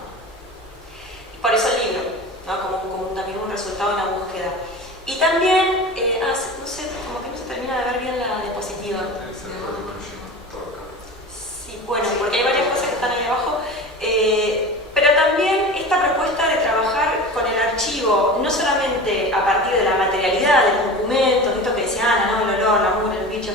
Y por eso el libro, ¿no? Como también un resultado de una búsqueda. Y también, no sé, como que no se termina de ver bien la diapositiva. Sí, bueno, porque hay varias cosas que están ahí abajo. Pero también esta propuesta de trabajar con el archivo, no solamente a partir de la materialidad de los documentos, esto que decía Ana, ¿no? El olor, la mugre, el bicho,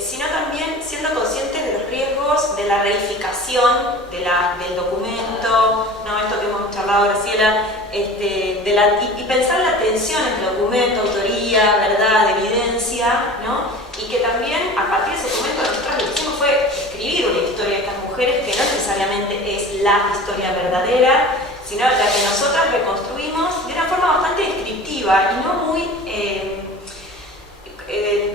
sino también siendo conscientes de los riesgos de la reificación del documento, ¿no? Esto que hemos charlado, Graciela, y pensar la tensión entre documento, autoría, verdad, evidencia, ¿no? Y que también a partir de ese documento nosotros lo que hicimos fue escribir una historia de estas mujeres que no necesariamente es la historia verdadera, sino la que nosotras reconstruimos de una forma bastante descriptiva y no muy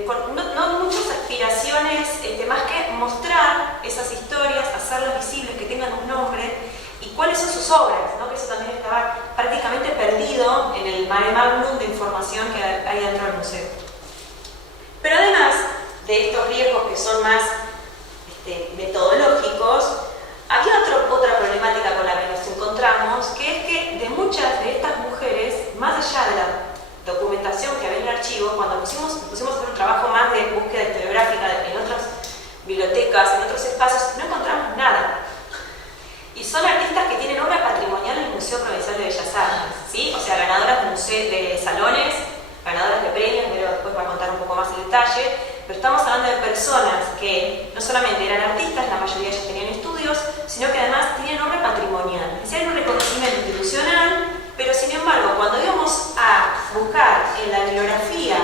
con no muchas aspiraciones, más que mostrar esas historias, hacerlas visibles, que tengan un nombre y cuáles son sus obras, ¿no? Que eso también estaba prácticamente perdido en el mare magnum de información que hay dentro del museo. Pero además de estos riesgos que son más metodológicos, había otra problemática con la que nos encontramos, que es que de muchas de estas mujeres, más allá de la documentación que había en el archivo, cuando pusimos a hacer un trabajo más de búsqueda historiográfica en bibliotecas, en otros espacios, no encontramos nada. Y son artistas que tienen obra patrimonial en el Museo Provincial de Bellas Artes, ¿sí? O sea, ganadoras de salones, ganadoras de premios, pero después va a contar un poco más el detalle, pero estamos hablando de personas que no solamente eran artistas, la mayoría de ellas tenían estudios, sino que además tenían obra patrimonial. Es decir, hay un reconocimiento institucional, pero sin embargo, cuando íbamos a buscar en la bibliografía,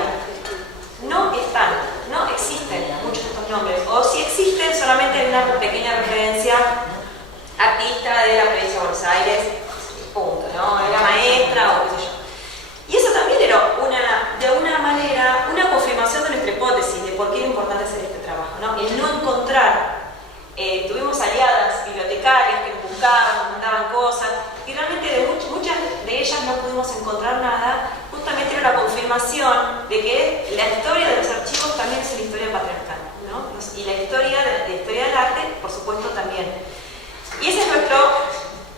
no están, no existen muchos de estos nombres, o si existen solamente en una pequeña referencia artista de la provincia de Buenos Aires, punto, ¿no? Era maestra o qué sé yo. Y eso también era de alguna manera una confirmación de nuestra hipótesis de por qué era importante hacer este trabajo, ¿no? El no encontrar, tuvimos aliadas bibliotecarias que nos buscaban, nos mandaban cosas, y realmente de muchas de ellas no pudimos encontrar nada. Justamente era la confirmación de que la historia de los archivos también es una historia patriarcal, ¿no? Y la historia del arte, por supuesto, también. Y ese es nuestro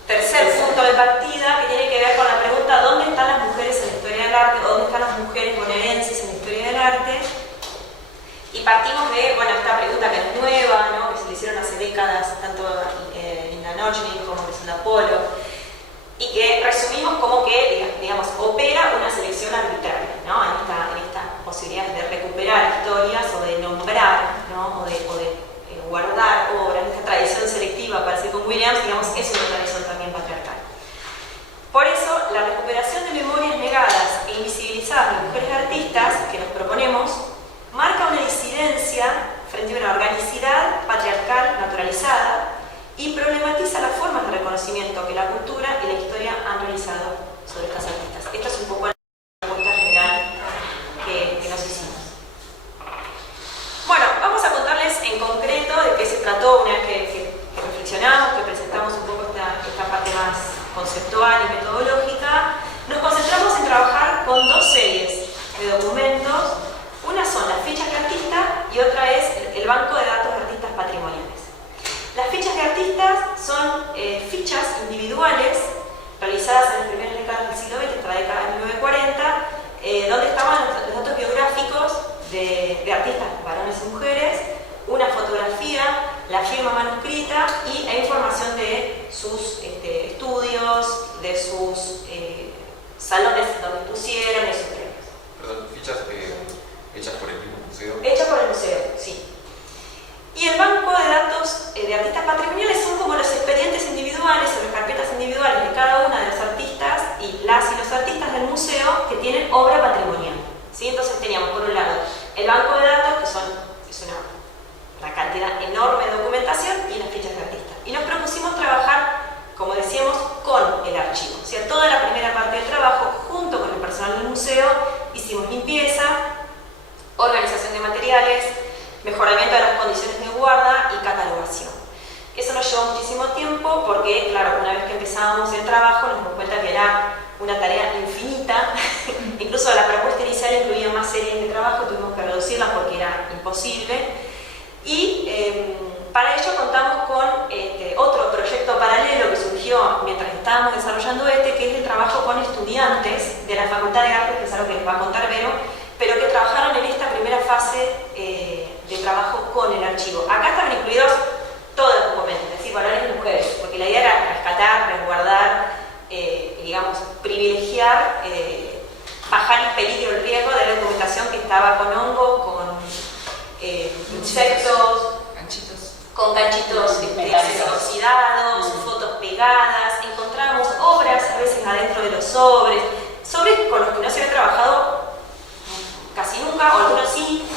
tercer punto de partida, que tiene que ver con la pregunta: ¿dónde están las mujeres en la historia del arte? ¿O dónde están las mujeres bonaerenses en la historia del arte? Y partimos de, bueno, esta pregunta que no es nueva, ¿no? Que se le hicieron hace décadas, tanto en la Nochlin como en el Apolo, y que resumimos como que, digamos, opera una selección arbitraria, ¿no? En esta posibilidad de recuperar historias o de nombrar, ¿no? O de guardar obras, esta tradición selectiva, parece con Williams, digamos, es una tradición también patriarcal. Por eso, la recuperación de memorias negadas e invisibilizadas de mujeres artistas que nos proponemos marca una disidencia frente a una organicidad patriarcal naturalizada y problematiza las formas de reconocimiento que la cultura y la historia han realizado sobre estas artistas. Esta es un poco la propuesta general que nos hicimos. Bueno, vamos a contarles en concreto de qué se trató una vez que reflexionamos, que presentamos un poco esta parte más conceptual y metodológica. Nos concentramos en trabajar con dos series de documentos. Una son las fichas de artista y otra es el banco de datos de artistas patrimoniales. Las fichas de artistas son fichas individuales realizadas en las primeras décadas del siglo XX, hasta la década de 1940, donde estaban los datos biográficos de artistas, varones y mujeres, una fotografía, la firma manuscrita y la información de sus estudios, de sus salones donde expusieron, de sus premios. Perdón, fichas hechas por el mismo museo. Hechas por el museo, sí. Y el banco de datos de artistas patrimoniales son como los expedientes individuales o las carpetas individuales de cada una de los artistas y los artistas del museo que tienen obra patrimonial, ¿sí? Entonces teníamos por un lado el banco de datos, que es una cantidad enorme de documentación, y las fichas de artistas. Y nos propusimos trabajar, como decíamos, con el archivo. O sea, toda la primera parte del trabajo, junto con el personal del museo, hicimos limpieza, organización de materiales, mejoramiento de las condiciones de guarda y catalogación. Eso nos llevó muchísimo tiempo porque, claro, una vez que empezábamos el trabajo nos dimos cuenta que era una tarea infinita. Incluso la propuesta inicial incluía más series de trabajo, tuvimos que reducirla porque era imposible. Y para ello contamos con otro proyecto paralelo que surgió mientras estábamos desarrollando que es el trabajo con estudiantes de la Facultad de Artes, que es algo que les va a contar Vero, pero que trabajaron en esta primera fase de trabajo con el archivo. Acá estaban incluidos todos los documentos, es decir, varones y mujeres, porque la idea era rescatar, resguardar, digamos, privilegiar, bajar el peligro, el riesgo de la documentación que estaba con hongos, con insectos, con ganchitos oxidados, fotos pegadas. Encontramos obras a veces adentro de los sobres con los que no se había trabajado casi nunca, o algunos sí.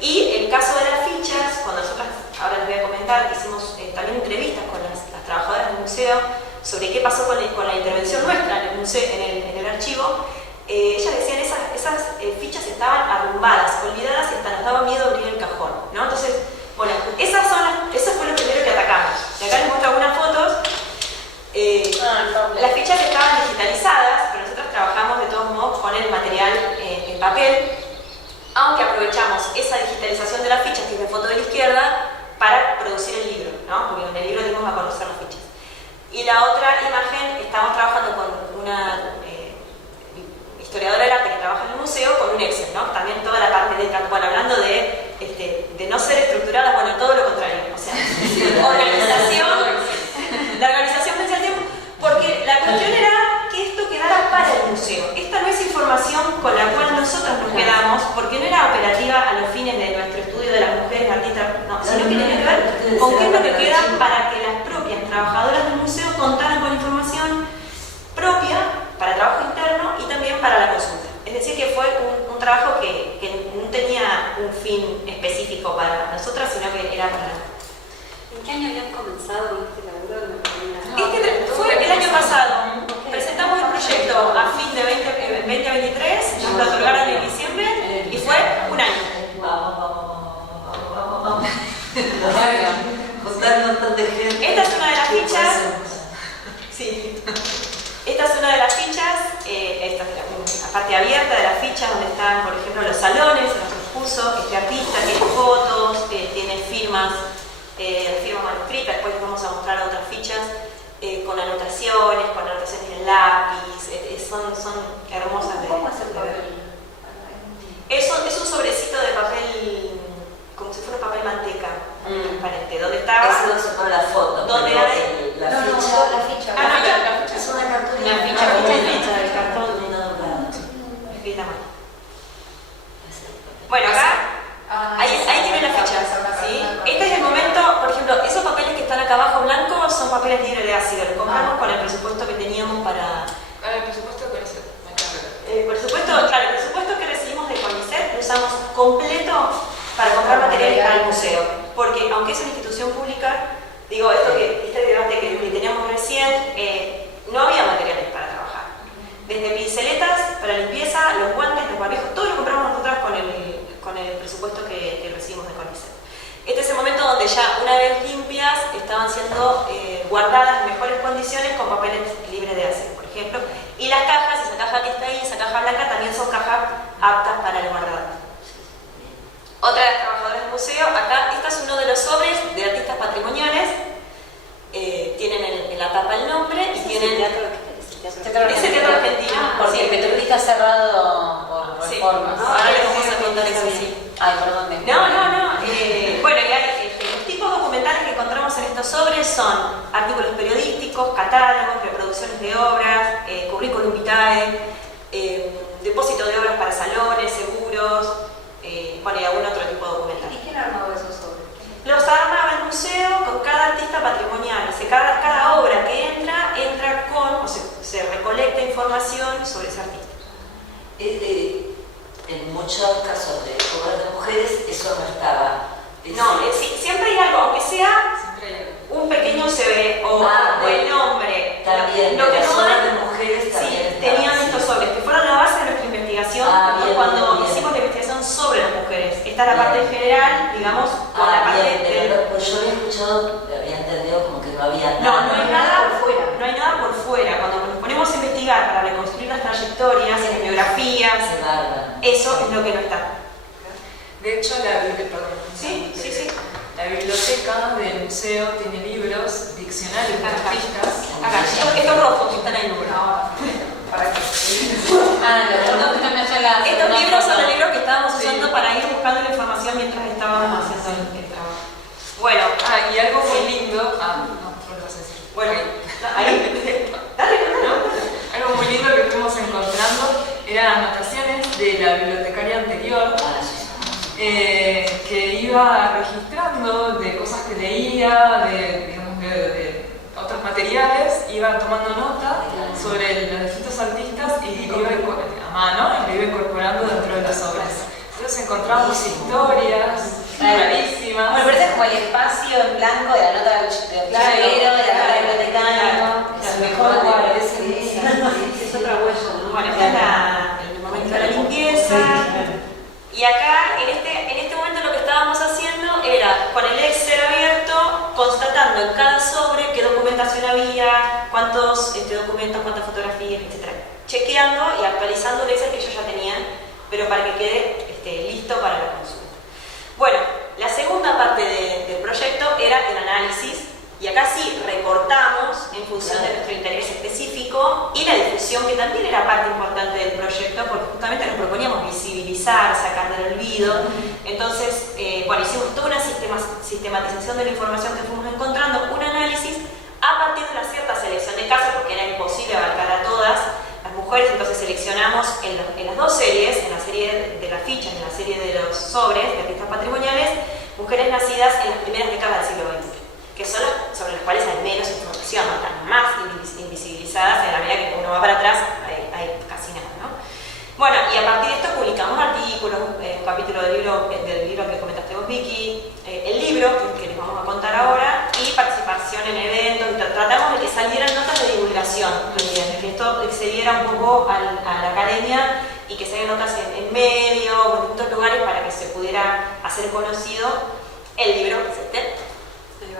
Y el caso de las fichas, cuando nosotras, ahora les voy a comentar, hicimos también entrevistas con las trabajadoras del museo sobre qué pasó con la intervención nuestra en el museo, en el archivo. Ellas decían esas fichas estaban arrumbadas, olvidadas, y hasta nos daba miedo abrir el cajón, ¿no? Entonces, bueno, eso fue lo primero que atacamos. Y acá les muestro algunas fotos. Las fichas estaban digitalizadas, pero nosotros trabajamos de todos modos con el material en papel, aunque aprovechamos esa digitalización de las fichas, que es la foto de la izquierda, para producir el libro, ¿no? Porque en el libro dimos a conocer las fichas. Y la otra imagen, estamos trabajando con una historiadora del arte que trabaja en el museo, con un Excel, ¿no? También toda la parte de, bueno, hablando de no ser estructuradas, bueno, operativa a los fines de nuestro estudio de las mujeres artistas, no, sino que tiene que ver con qué es lo que queda para que las propias trabajadoras del museo contaran con información propia para trabajo interno y también para la consulta. Es decir, que fue un trabajo que no tenía un fin específico para nosotras, sino que era para... ¿En qué año habían comenzado este laburo? Fue el año pasado. Presentamos el proyecto a fin de 2023, nos lo otorgaron en diciembre y fue un año. Vamos. Juntar un montón de gente. Esta es una de las fichas. Sí. Esta es una de las fichas, esta es la parte abierta de las fichas donde están, por ejemplo, los salones, los expuso, este artista tiene fotos, tiene firmas manuscritas, después les vamos a mostrar otras fichas con anotaciones en lápiz, son hermosas. ¿Cómo es el papel? Es un sobrecito de papel, como si fuera papel manteca, transparente, donde estaba... Eso no se pone la foto. Donde pero hay... la No, ficha. no, la ficha. la ficha. Es una cartulina. Una ficha de cartón y una doblada. escrita a mano. Bueno, acá, ahí tiene la ficha, ¿sí? Este es el momento, por ejemplo, esos papeles que están acá abajo blancos son papeles libres de ácido, los compramos con el presupuesto que teníamos para... El presupuesto de CONICET. El presupuesto que recibimos de CONICET lo usamos completo para comprar materiales para el museo, porque aunque es una institución pública, digo, este debate que teníamos recién, no había materiales para trabajar. Desde pinceletas para limpieza, los guantes, los barbijos, todo lo compramos nosotras con el presupuesto que recibimos de CONICET. Este es el momento donde ya, una vez limpias, estaban siendo guardadas en mejores condiciones con papeles libres de ácido, por ejemplo. Y las cajas, esa caja que está ahí, esa caja blanca, también son cajas aptas para el guardado. Otra de las trabajadoras del museo, acá, este es uno de los sobres de artistas patrimoniales. Tienen en la tapa el nombre y tienen... Ese teatro argentino. Porque el Petrolista ha cerrado por reformas. Ahora les vamos a contar eso, sí. Ay, perdón. No. Bueno, los tipos documentales que encontramos en estos sobres son artículos periodísticos, catálogos, reproducciones de obras, currículum vitae, depósito de obras para salones, seguros, bueno, y algún otro tipo de documental. ¿Y quién armó esos sobres? Los armaba el museo con cada artista patrimonial. O sea, cada obra que entra con, o sea, se recolecta información sobre ese artista. En muchos casos de obras de mujeres eso no estaba. Siempre hay algo, aunque sea un pequeño CV o el nombre. También, lo que las no obras hay- de mujeres también Sí, tenían estaban, estos sobres que fueron la base de nuestra investigación cuando hicimos la investigación sobre las mujeres. Está la parte general, digamos, con la parte pues yo había escuchado, había entendido como que no había No, nada. no hay nada por fuera. No hay nada por fuera. Cuando nos ponemos a investigar para reconstruir las trayectorias, las biografías, Se barba. eso es lo que no está. De hecho, la biblioteca del museo tiene libros, diccionarios de artistas. Acá, estos rojos que están ahí. ¿Para qué? Estos libros son los libros que estábamos usando para ir buscando la información mientras estábamos haciendo el trabajo. Bueno, Y algo muy lindo. No lo vas a decir. bueno, ahí. Dale, ¿no? Algo muy lindo que fuimos encontrando eran anotaciones de la bibliotecaria anterior que iba registrando de cosas que leía, de otros materiales, iba tomando nota sobre los distintos artistas y lo iba a mano y lo iba incorporando dentro de las obras. Entonces encontramos historias rarísimas. Bueno, pero es como el espacio en blanco de la nota del chivero, de la nota del bibliotecario. Es mejor lugar, Es otra huella, ¿no? Bueno, este es el momento de la limpieza. Y acá, en este momento, lo que estábamos haciendo era, con el Excel abierto, constatando en cada sobre qué documentación había, cuántos documentos, cuántas fotografías, etc. Chequeando y actualizando el Excel que ellos ya tenían, pero para que quede listo para la consulta. Bueno, la segunda parte del proyecto era el análisis, y acá sí recortamos en función de nuestro interés específico y la difusión, que también era parte importante del proyecto, porque justamente nos proponíamos visibilizar, sacar del olvido. Entonces, bueno, hicimos toda una sistematización de la información que fuimos encontrando, un análisis a partir de una cierta selección de casos, porque era imposible abarcar a todas las mujeres mujeres, entonces seleccionamos en las dos series, en la serie de las fichas, en la serie de los sobres, de artistas patrimoniales, mujeres nacidas en las primeras décadas del siglo XX, que son las sobre las cuales hay menos información, ¿no? Están más invisibilizadas, en la medida que uno va para atrás hay casi nada, ¿no? Bueno, y a partir de esto publicamos artículos, un capítulo del libro que comentaste vos, Vicky, el libro que les vamos a contar ahora, y participación en eventos. Tratamos de que salieran notas de divulgación, de que esto excediera un poco a la academia y que salieran notas en medios o en distintos lugares para que se pudiera hacer conocido el libro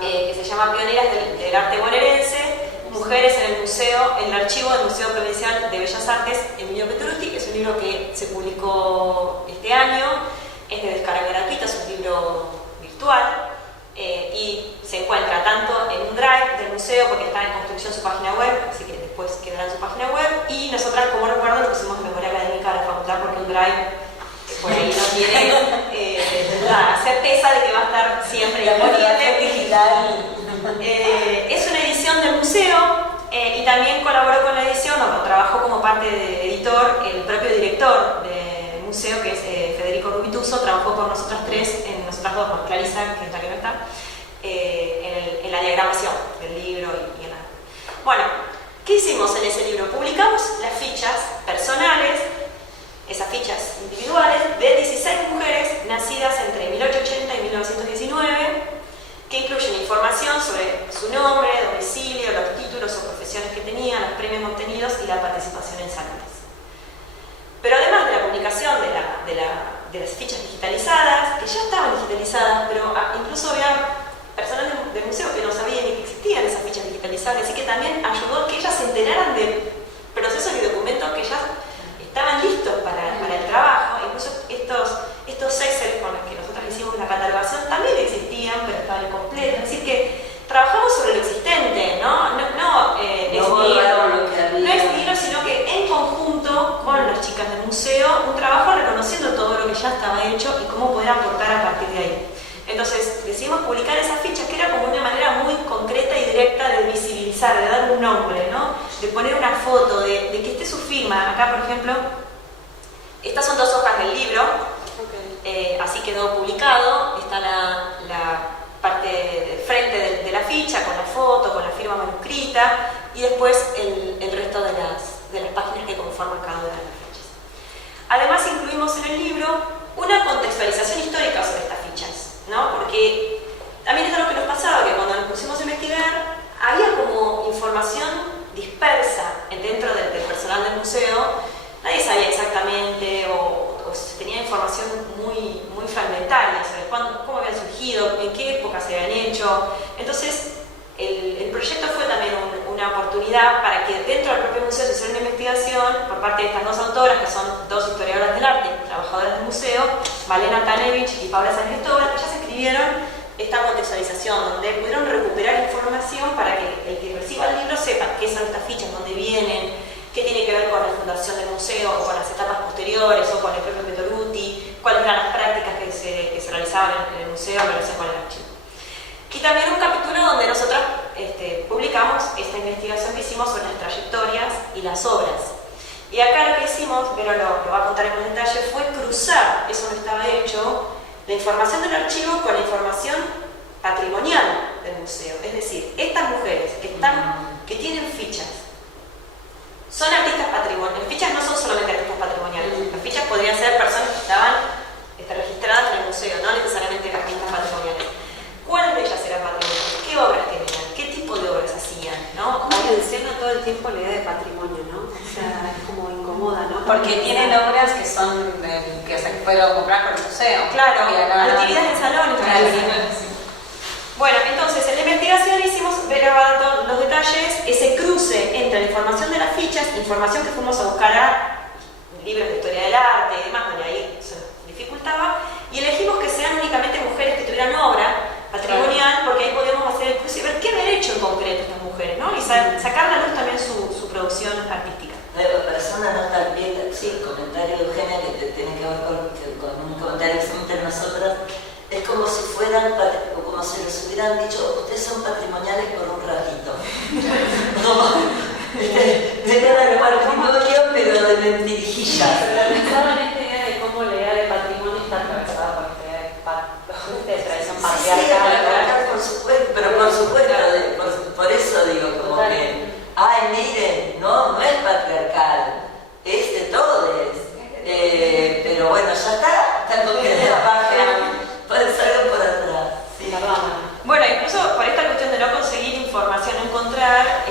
que se llama Pioneras del Arte Bonaerense, Mujeres en el Museo, en el archivo del Museo Provincial de Bellas Artes Emilio Petrucci. Es un libro que se publicó este año, es de descarga gratuita, es un libro virtual y se encuentra tanto en un drive del museo, porque está en construcción su página web, así que después quedará en su página web, y nosotras, como recuerdo, lo pusimos en memoria académica de la facultad, porque un drive por ahí no tiene la certeza de que va a estar siempre disponible. digital. Es una edición del museo y también colaboró con la edición, o trabajó como parte de editor, el propio director del museo, que es Federico Rubituso. Trabajó con nosotras tres, nosotras dos, con Clarisa, que es la que no está, en la diagramación del libro y en la... Bueno, ¿qué hicimos en ese libro? Publicamos las fichas personales, esas fichas individuales, de 16 mujeres nacidas entre 1880 y 1919, que incluyen información sobre su nombre, domicilio, los títulos o profesiones que tenían, los premios obtenidos y la participación en salones. Pero además de la publicación de las fichas digitalizadas, que ya estaban digitalizadas, pero incluso había personas del museo que no sabían ni que existían esas fichas digitalizadas, así que también ayudó a que ellas se enteraran de procesos y documentos que ya estaban listos para el trabajo. Incluso estos Excel con los que nosotros hicimos la catalogación también existían, pero estaban incompletos. Es decir, que trabajamos sobre lo existente, no es libro, sino que en conjunto con las chicas del museo, un trabajo reconociendo todo lo que ya estaba hecho y cómo poder aportar a partir de ahí. Entonces decidimos publicar esas fichas, que era como una manera muy concreta y directa de visibilizar, de dar un nombre, ¿no? De poner una foto, de que esté su firma. Acá, por ejemplo, estas son 2 hojas del libro, así quedó publicado. Está la parte de frente de la ficha, con la foto, con la firma manuscrita, y después el resto de las páginas que conforman cada una de las fichas. Además, incluimos en el libro una contextualización histórica sobre estas fichas, ¿no? Porque también es algo que nos pasaba, que cuando nos pusimos a investigar, había como información dispersa dentro del personal del museo. Nadie sabía exactamente, o se tenía información muy fragmentaria sobre cómo habían surgido, en qué época se habían hecho. Entonces, el proyecto fue también una oportunidad para que dentro del propio museo se hiciera una investigación por parte de estas 2 autoras, que son 2 historiadoras del arte, trabajadoras del museo, Malena Tanevich y Paula San Cristóbal. Ellas escribieron esta contextualización, donde pudieron recuperar información para que el que reciba el libro sepa qué son estas fichas, dónde vienen, qué tiene que ver con la fundación del museo, o con las etapas posteriores, o con el propio Petrucci, cuáles eran las prácticas que se realizaban en el museo en relación con el archivo. Y también un capítulo donde nosotros publicamos esta investigación que hicimos sobre las trayectorias y las obras. Y acá lo que hicimos, pero lo va a contar en más detalle, fue cruzar, eso no estaba hecho, la información del archivo con la información patrimonial del museo. Es decir, estas mujeres que tienen fichas, son artistas patrimoniales. Las fichas no son solamente artistas patrimoniales. Las fichas podrían ser personas que estaban registradas en el museo, no necesariamente artistas patrimoniales. ¿Cuáles de ellas eran patrimoniales? ¿Qué obras tenían? ¿Qué tipo de obras hacían? ¿No? ¿Cómo menciona todo el tiempo la idea de patrimonio, no? O sea, es como incomoda, ¿no? Porque tienen obras que son que se pueden comprar por el museo. Claro, actividades en salones. Bueno, entonces en la investigación hicimos ver los detalles, ese cruce entre la información de las fichas, información que fuimos a buscar a libros de historia del arte y demás, donde ahí se nos dificultaba, y elegimos que sean únicamente mujeres que tuvieran obra patrimonial, porque ahí podíamos hacer el cruce y ver qué habían hecho en concreto estas mujeres, ¿no? Y sacar a la luz también su producción artística. Para hacer una nota al pie, sí, el comentario de Eugenia, que tiene que ver con un comentario entre nosotras, es como si fueran, o como si les hubieran dicho, ustedes son patrimoniales por un ratito. Tenían el patrimonio, pero sillas. Pensaba en esta idea de cómo la idea de patrimonio está atravesada por esta idea de tradición patriarcal. Por supuesto, pero por supuesto, por eso digo, como que, ay, miren, no es patriarcal, es de todos. Pero bueno, ya está con que la página, puede salir por atrás. Sí. Bueno, incluso por esta cuestión de no conseguir información, no encontrar,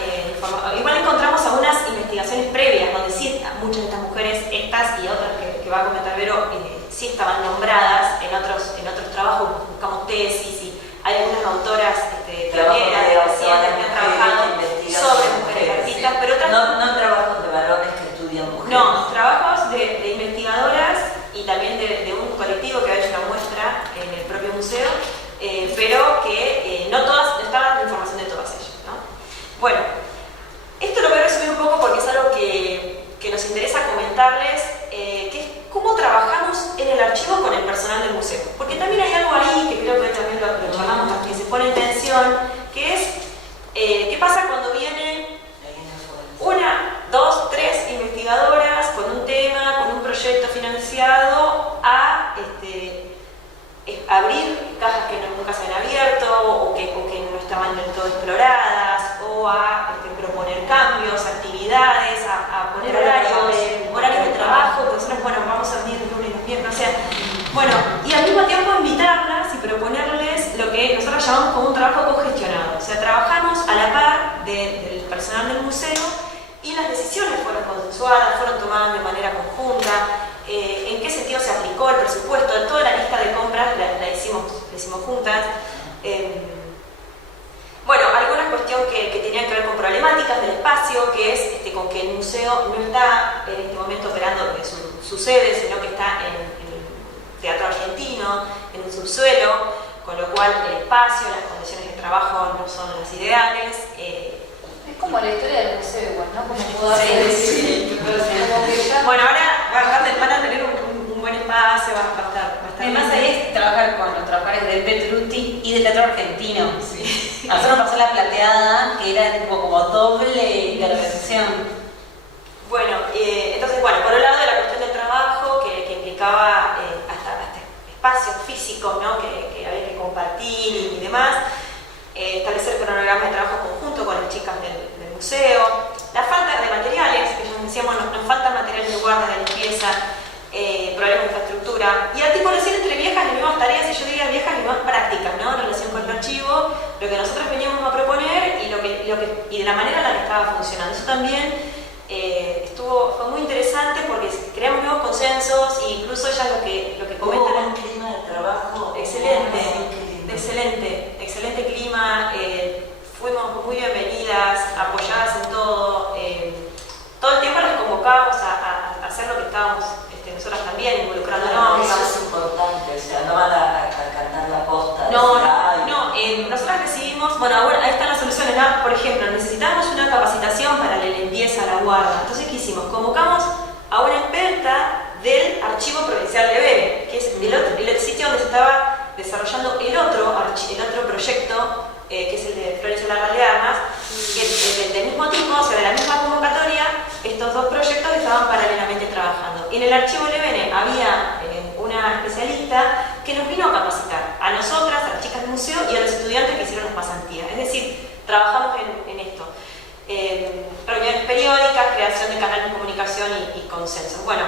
igual encontramos algunas investigaciones previas donde sí muchas de estas mujeres, estas y otras que va a comentar Vero, sí estaban nombradas en otros trabajos, buscamos tesis y hay algunas autoras pioneras, recientes que han trabajado sobre mujeres artistas, pero otras no trabajos de varones que estudian mujeres. No, trabajos de investigadoras y también de un colectivo que ha hecho una muestra en el propio museo, pero que no estaba la información de todas ellas, ¿no? Bueno, esto lo voy a resumir un poco porque es algo que nos interesa comentarles, que es cómo trabajamos en el archivo con el personal del museo. Porque también hay algo ahí, que creo que también lo charlamos, que se pone en tensión, que es qué pasa cuando viene una, dos, tres investigadoras con un tema, con un proyecto financiado a abrir cajas que nunca se han abierto o que no estaban del todo exploradas, o a proponer cambios, actividades, a poner horarios de trabajo, personas, bueno, vamos a abrir el lunes y los viernes, o sea, bueno, y al mismo tiempo invitarlas y proponerles lo que nosotros llamamos como un trabajo cogestionado, o sea, trabajamos a la par del personal del museo y las decisiones fueron consensuadas, fueron tomadas de manera conjunta, en qué sentido se aplicó el presupuesto, toda la lista de compras la hicimos juntas. Bueno, alguna cuestión que tenían que ver con problemáticas del espacio, que es con que el museo no está en este momento operando desde su sede, sino que está en el Teatro Argentino, en un subsuelo, con lo cual el espacio, las condiciones de trabajo no son las ideales. Es como la historia del museo igual, ¿no? Como pudo hacer Sí. Bueno, ahora van a tener un buen espacio, va a estar Además ahí es trabajar con los trabajadores del Petruti y del Teatro Argentino. Sí. A nosotros nos pasó la plateada, que era tipo como doble intervención. Bueno, entonces, bueno, por un lado de la cuestión del trabajo, que implicaba hasta espacios físicos, ¿no? que había que compartir y demás, establecer cronogramas de trabajo conjunto con las chicas del museo, la falta de materiales, que nos decíamos, nos faltan materiales de guarda, de limpieza, problemas de infraestructura, y articulación entre viejas y nuevas tareas, y yo diría viejas y nuevas prácticas, ¿no? En relación con el archivo, lo que nosotros veníamos a proponer y de la manera en la que estaba funcionando. Eso también fue muy interesante porque creamos nuevos consensos e incluso ya lo que comentan. Hubo un clima de trabajo excelente clima, fuimos muy bienvenidas, apoyadas en todo. Todo el tiempo las convocábamos a hacer lo que estábamos nosotras también involucrándonos. Eso es importante, o sea, no van a cantar la posta. Nosotras decidimos, bueno, ahora ahí están las soluciones, ¿no? Por ejemplo, necesitamos una capacitación para la limpieza, la guarda. Entonces, ¿qué hicimos? Convocamos a una experta del Archivo Provincial de Vélez, que es el sitio donde se estaba desarrollando el otro proyecto, que es el de Florencia Larra de Armas, que es del mismo tipo, o sea, de la misma convocatoria. Estos dos proyectos estaban paralelamente trabajando. En el archivo Levene había una especialista que nos vino a capacitar a nosotras, a las chicas del museo y a los estudiantes que hicieron las pasantías. Es decir, trabajamos en esto. Reuniones periódicas, creación de canales de comunicación y consenso. Bueno,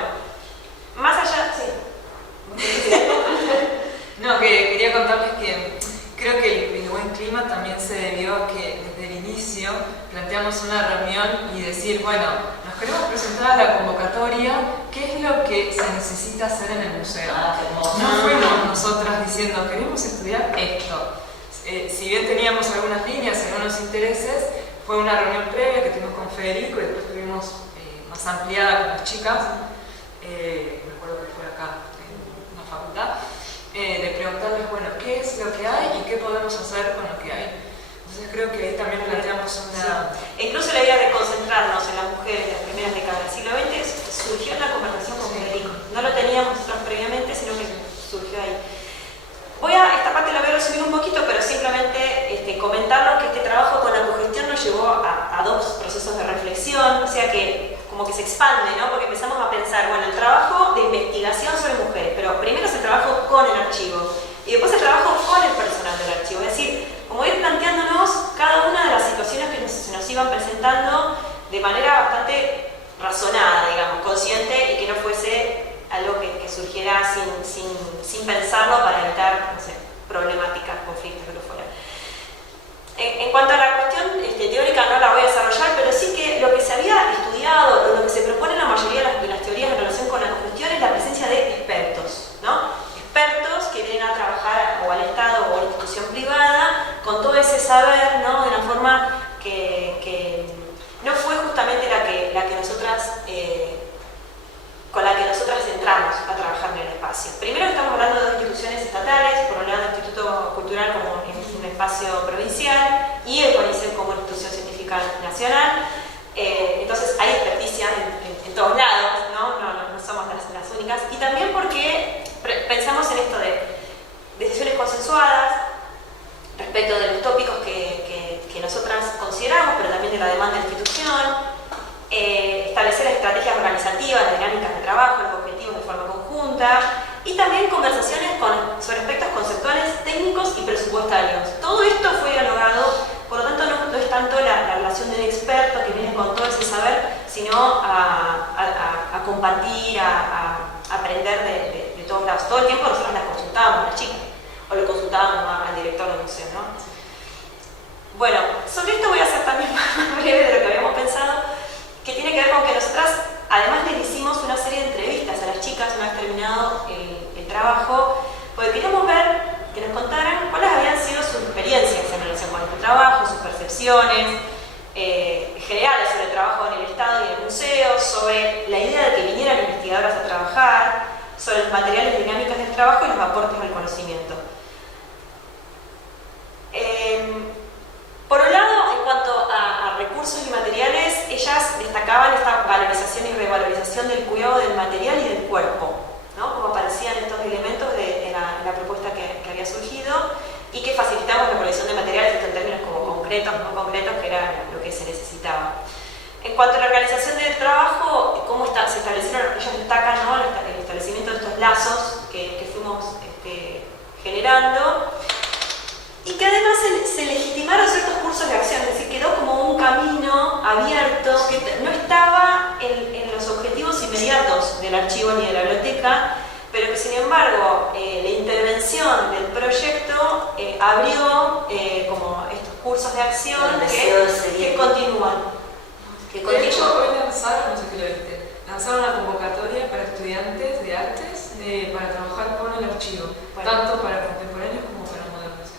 más allá, sí. No, que quería contarles que creo que el buen clima también se debió a que desde el inicio planteamos una reunión y decir, bueno, nos queremos presentar a la convocatoria, ¿qué es lo que se necesita hacer en el museo? No fuimos nosotras diciendo, queremos estudiar esto. Si bien teníamos algunas líneas, algunos intereses, fue una reunión previa que tuvimos con Federico y después tuvimos más ampliada con las chicas, me acuerdo que fue acá en la facultad, de preguntarles, bueno, ¿qué es lo que hay y qué podemos hacer con lo que hay? Entonces creo que ahí también planteamos una... Sí. Incluso la idea de concentrarnos en las mujeres de las primeras décadas del siglo XX surgió en la conversación con Federico. No lo teníamos nosotros previamente, sino que surgió ahí. Esta parte la voy a resumir un poquito, pero simplemente comentarles que este trabajo con la cogestión nos llevó a dos procesos de reflexión, o sea que como que se expande, ¿no? Porque empezamos a pensar, bueno, el trabajo de investigación sobre mujeres, pero primero es el trabajo con el archivo y después el trabajo con el personal del archivo, es decir, como ir planteándonos cada una de las situaciones que se nos iban presentando de manera bastante razonada, digamos, consciente, y que no fuese algo que surgiera sin pensarlo para evitar, no sé, problemáticas, conflictos, lo que fuera. En cuanto a la cuestión teórica no la voy a desarrollar, pero sí que lo que se había estudiado, o lo que se propone en la mayoría de las teorías en relación con la cogestión es la presencia de expertos, ¿no? Expertos que vienen a trabajar o al Estado o a la institución privada con todo ese saber, ¿no? De una forma que no fue justamente la que nosotras, con la que nosotras entramos a trabajar en el espacio. Primero estamos hablando de dos instituciones estatales, por un lado el Instituto Cultural como un espacio provincial y el CONICET como una institución científica nacional. Entonces hay experticia en todos lados, no somos las únicas. Y también porque pensamos en esto de decisiones consensuadas respecto de los tópicos que nosotras consideramos, pero también de la demanda de la institución, establecer estrategias organizativas, dinámicas de trabajo, los objetivos de forma conjunta, y también conversaciones sobre aspectos conceptuales, técnicos y presupuestarios. Todo esto fue dialogado, por lo tanto no es tanto la relación de un experto que viene con todo ese saber, sino a compartir, a aprender de todos lados. Todo el tiempo nosotros las consultábamos a las chicas, o lo consultábamos al director del museo, ¿no? Bueno, sobre esto voy a ser también más breve de lo que habíamos pensado, que tiene que ver con que nosotras, además les hicimos una serie de entrevistas a las chicas una vez terminado el trabajo, porque queríamos ver, que nos contaran cuáles habían sido sus experiencias en relación con este trabajo, sus percepciones generales sobre el trabajo en el Estado y en el museo, sobre la idea de que vinieran investigadoras a trabajar, sobre los materiales y dinámicas del trabajo y los aportes al conocimiento. Por un lado, en cuanto a recursos y materiales, ellas destacaban esta valorización y revalorización del cuidado del material y del cuerpo, ¿no? Como aparecían estos elementos de la propuesta que había surgido, y que facilitamos la provisión de materiales en términos como concretos, no concretos, que era lo que se necesitaba. En cuanto a la organización del trabajo, cómo se establecieron, ellos destacan, ¿no? El establecimiento de estos lazos que fuimos generando, y que además se legitimaron ciertos cursos de acción, es decir, quedó como un camino abierto que no estaba en los objetivos inmediatos del archivo ni de la biblioteca, pero que sin embargo la intervención del proyecto abrió como estos cursos de acción que continúan. De hecho, hoy lanzaron, no sé si lo viste, lanzaron una convocatoria para estudiantes de artes para trabajar con el archivo, tanto para contemporáneos como para modernos.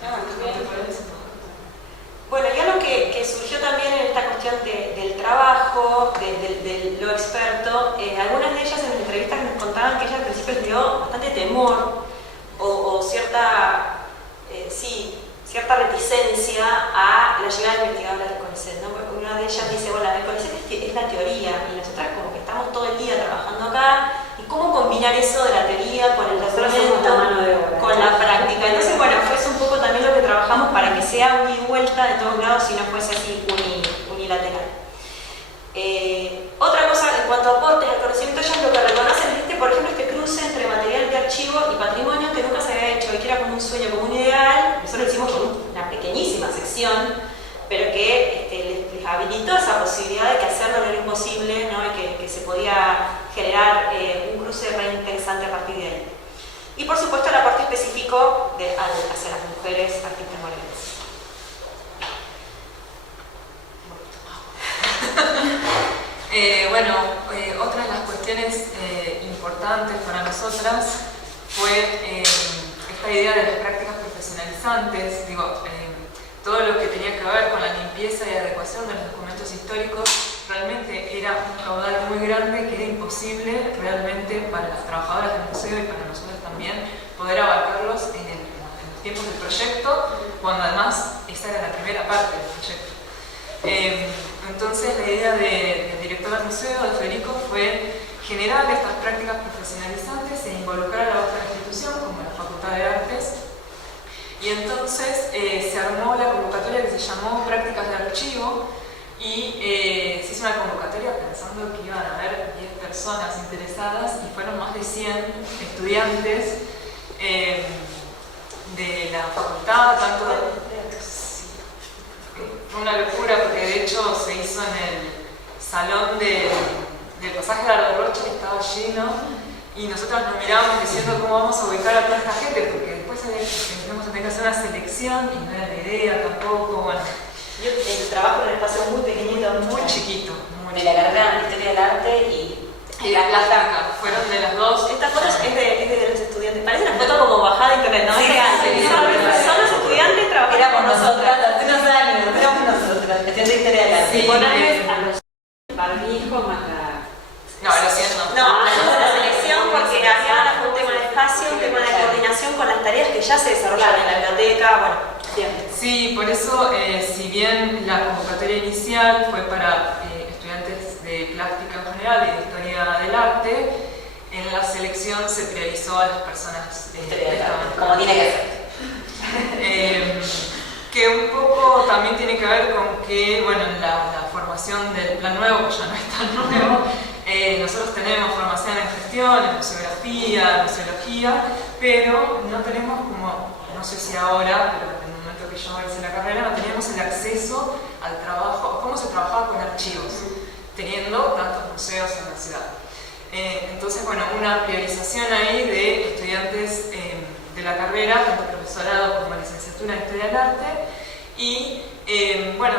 Bueno, ya lo que surgió también en esta cuestión del trabajo, de lo experto, algunas de ellas en las entrevistas nos contaban que ellas al principio les dio bastante temor o cierta reticencia a la llegada de investigadoras del CONICET, ¿no? Una de ellas dice, bueno, el CONICET es la teoría y nosotras como que estamos todo el día trabajando acá, y cómo combinar eso de la teoría con el documento, con la práctica. Entonces, bueno, fue eso un poco también lo que trabajamos para que sea un ida y vuelta de todos lados y no fuese así unilateral. Otra cosa, en cuanto a aportes al conocimiento, ellos lo que reconocen es por ejemplo, este cruce entre material de archivo y patrimonio que nunca se había hecho y que era como un sueño, como un ideal. Nosotros lo hicimos con una pequeñísima sección, pero que les habilitó esa posibilidad de que hacerlo no era imposible, ¿no? Y que se podía generar un cruce re interesante a partir de ahí. Y por supuesto el aporte específico hacia las mujeres artistas morenas. Otra de las cuestiones importantes para nosotras fue esta idea de las prácticas profesionalizantes. Todo lo que tenía que ver con la limpieza y adecuación de los documentos históricos realmente era un caudal muy grande que era imposible realmente para las trabajadoras del museo y para nosotros también poder abarcarlos en los tiempos del proyecto, cuando además esa era la primera parte del proyecto. Entonces la idea del director del museo, de Federico, fue generar estas prácticas profesionalizantes e involucrar a la otra institución, como la Facultad de Artes. Y entonces se armó la convocatoria que se llamó Prácticas de Archivo y se hizo una convocatoria pensando pensando que iban a haber 10 personas interesadas y fueron más de 100 estudiantes de la facultad, tanto sí, fue una locura porque de hecho se hizo en el salón del pasaje de Arroyo, que estaba lleno, y nosotros nos mirábamos diciendo cómo vamos a ubicar a toda esta gente, porque después teníamos que hacer una selección y no era la idea tampoco. Bueno, Yo trabajo en un espacio muy pequeñito, muy chiquito, de la carrera de Historia del Arte y la plástica, fueron de las dos. Esta foto es de los estudiantes. Parece una foto como bajada de internet, ¿no? Son los estudiantes trabajando. Éramos nosotras hace unos años. Éramos nosotras, estudiantes de Historia del Arte. Sí, ponerles a los barbijos más la... No, lo siento. No, la selección porque había un tema de espacio, un tema de coordinación con las tareas que ya se desarrollan en la biblioteca, bueno, siempre. Sí, por eso, si bien la convocatoria inicial fue para estudiantes de plástica en general y de historia del arte, en la selección se priorizó a las personas como tiene que ser. Que un poco también tiene que ver con que, bueno, en la formación del plan nuevo, que ya no es tan nuevo, nosotros tenemos formación en gestión, en museografía, en museología, pero no tenemos como, no sé si ahora, pero en el momento que yo hice la carrera, no teníamos el acceso al trabajo, cómo se trabajaba con archivos, teniendo tantos museos en la ciudad. Entonces, bueno, una priorización ahí de estudiantes de la carrera, tanto profesorado como licenciatura en Historia del Arte, y bueno,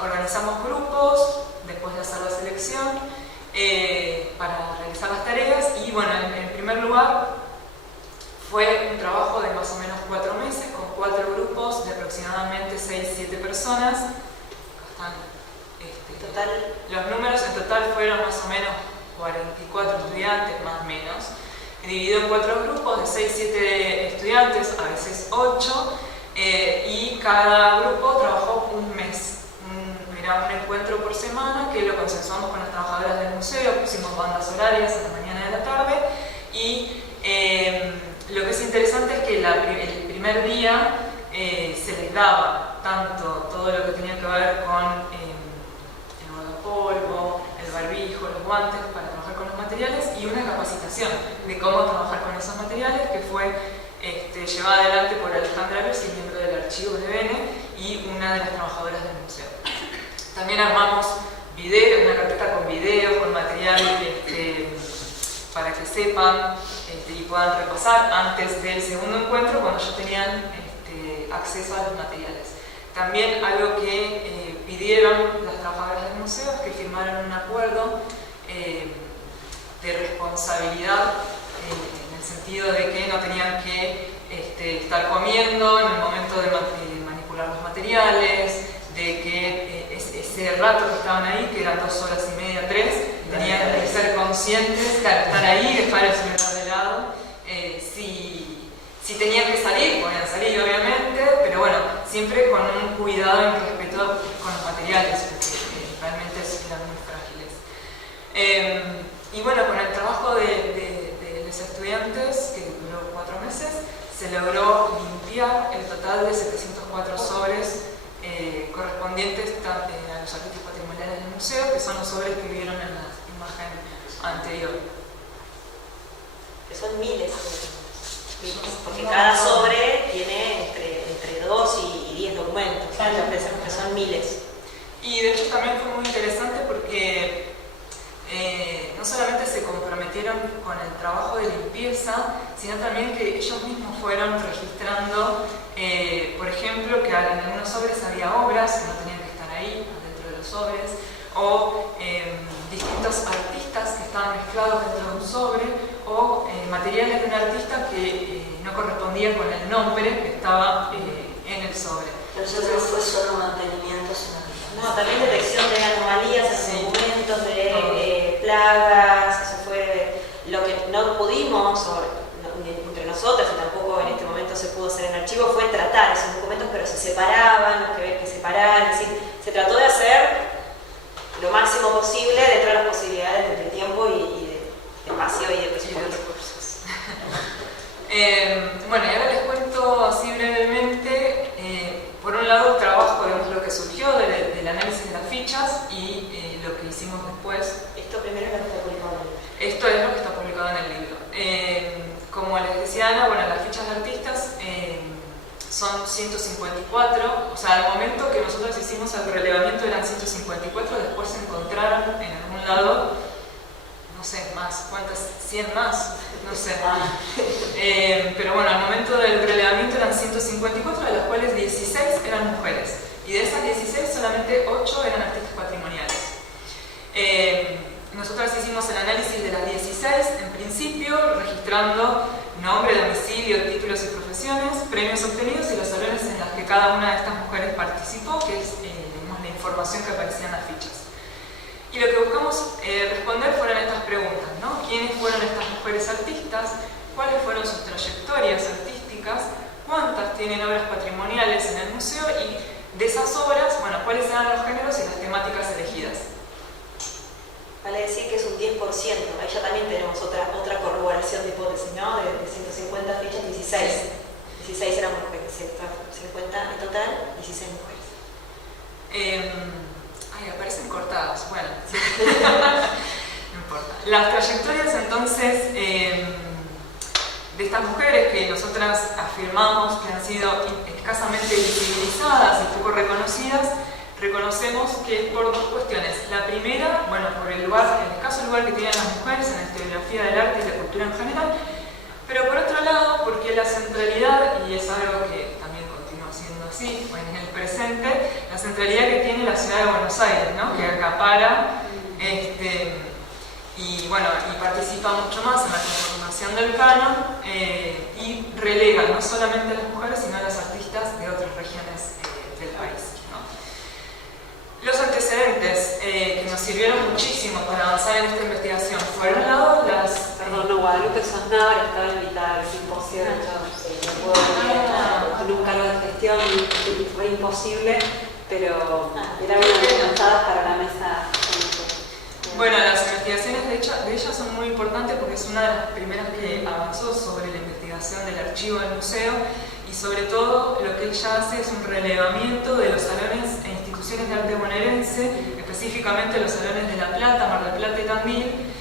organizamos grupos después de hacer la selección para realizar las tareas, y bueno, en primer lugar fue un trabajo de más o menos 4 meses con 4 grupos de aproximadamente 6-7 personas. Total. Los números en total fueron más o menos 44 estudiantes, más o menos, dividido en 4 grupos de 6-7 estudiantes, a veces 8, y cada grupo trabajó un mes. Era un encuentro por semana que lo consensuamos con las trabajadoras del museo, pusimos bandas horarias a la mañana y a la tarde, y lo que es interesante es que el primer día se les daba tanto todo lo que tenía que ver con el guardapolvo, el barbijo, los guantes para trabajar con los materiales, y una capacitación de cómo trabajar con esos materiales que fue llevada adelante por Alejandra Lucy, miembro del archivo de Bene y una de las trabajadoras del museo. También armamos una carpeta con videos, con material para que sepan y puedan repasar antes del segundo encuentro, cuando ya tenían acceso a los materiales. También algo que pidieron las trabajadoras del museo es que firmaran un acuerdo de responsabilidad, en el sentido de que no tenían que estar comiendo en el momento de manipular los materiales, de que ese rato que estaban ahí, que eran 2 horas y media, 3, tenían que ser conscientes, claro, estar ahí, dejar el celular de lado. Si tenían que salir, podían salir obviamente, pero bueno, siempre con un cuidado y un respeto con los materiales, porque realmente eran muy frágiles. Y bueno, con el trabajo de los estudiantes, que duró 4 meses, se logró limpiar el total de 704 sobres correspondientes a los artículos patrimoniales del museo, que son los sobres que vieron en la imagen anterior. Que son miles, porque cada sobre tiene entre 2 y 10 documentos. Claro. Pensamos que son miles. Y de hecho también fue muy interesante porque no solamente se comprometieron con el trabajo de limpieza, sino también que ellos mismos fueron registrando, por ejemplo, que en algunos sobres había obras que no tenían que estar ahí, dentro de los sobres, o distintos artistas que estaban mezclados dentro de un sobre, o materiales de un artista que no correspondían con el nombre que estaba en el sobre. Entonces no fue solo mantenimiento, sino que no, también detección de anomalías en sí, documentos, de plagas, eso fue lo que no pudimos, entre nosotros, y tampoco en este momento se pudo hacer en archivo, fue tratar esos documentos, pero se separaban, los que había que separar, es decir, se trató de hacer lo máximo posible dentro de las posibilidades de tiempo y de espacio y de recursos. Bueno, y ahora les cuento así brevemente, por un lado el trabajo, digamos, lo que surgió del análisis de las fichas y lo que hicimos después son 154, o sea, al momento que nosotros hicimos el relevamiento eran 154, después se encontraron en algún lado, no sé, más, ¿cuántas? 100 más, no sé. Pero bueno, al momento del relevamiento eran 154, de las cuales 16 eran mujeres. Y de esas 16, solamente 8 eran artistas patrimoniales. Nosotros hicimos el análisis de las 16, en principio, registrando nombre, domicilio, títulos y profesiones, premios obtenidos y los salones en los que cada una de estas mujeres participó, que es digamos, la información que aparecía en las fichas. Y lo que buscamos responder fueron estas preguntas, ¿no? ¿Quiénes fueron estas mujeres artistas? ¿Cuáles fueron sus trayectorias artísticas? ¿Cuántas tienen obras patrimoniales en el museo? Y de esas obras, bueno, ¿cuáles eran los géneros y las temáticas elegidas? Vale decir que es un 10%, ahí ya también tenemos otra corroboración de hipótesis, ¿no? De 150 fichas, 16. 16 eran mujeres, 50 en total, 16 mujeres. Aparecen cortadas, bueno. Sí. No importa. Las trayectorias entonces de estas mujeres que nosotras afirmamos que han sido escasamente visibilizadas y poco reconocidas, reconocemos que es por dos cuestiones. La primera, bueno, por el lugar, el escaso lugar que tienen las mujeres en la historiografía del arte y la cultura en general, pero por otro lado, porque la centralidad, y es algo que también continúa siendo así, en el presente, la centralidad que tiene la ciudad de Buenos Aires, ¿no? Que acapara y bueno, y participa mucho más en la conformación del canon y relega no solamente a las mujeres, sino a las artistas de otras regiones del país. Los antecedentes que nos sirvieron muchísimo para avanzar en esta investigación fueron las... Perdón, no, Guadalupe Sosnabra estaba invitada al simposio, no puedo en un cargo de gestión, fue imposible, pero era una de las pensadas para la mesa. Bueno, las investigaciones de ella son muy importantes porque es una de las primeras que avanzó sobre la investigación del archivo del museo y sobre todo lo que ella hace es un relevamiento de los salones e instituciones de arte bonaerense, específicamente los salones de La Plata, Mar del Plata y Tandil,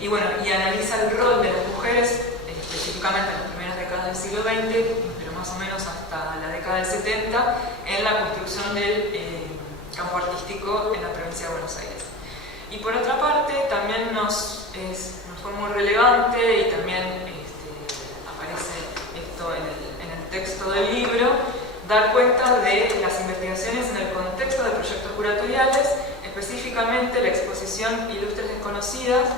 y bueno, y analiza el rol de las mujeres, específicamente en las primeras décadas del siglo XX, pero más o menos hasta la década del 70, en la construcción del campo artístico en la provincia de Buenos Aires. Y por otra parte, también nos fue muy relevante y también aparece esto en el texto del libro, dar cuenta de las investigaciones en el contexto de proyectos curatoriales, específicamente la exposición Ilustres Desconocidas,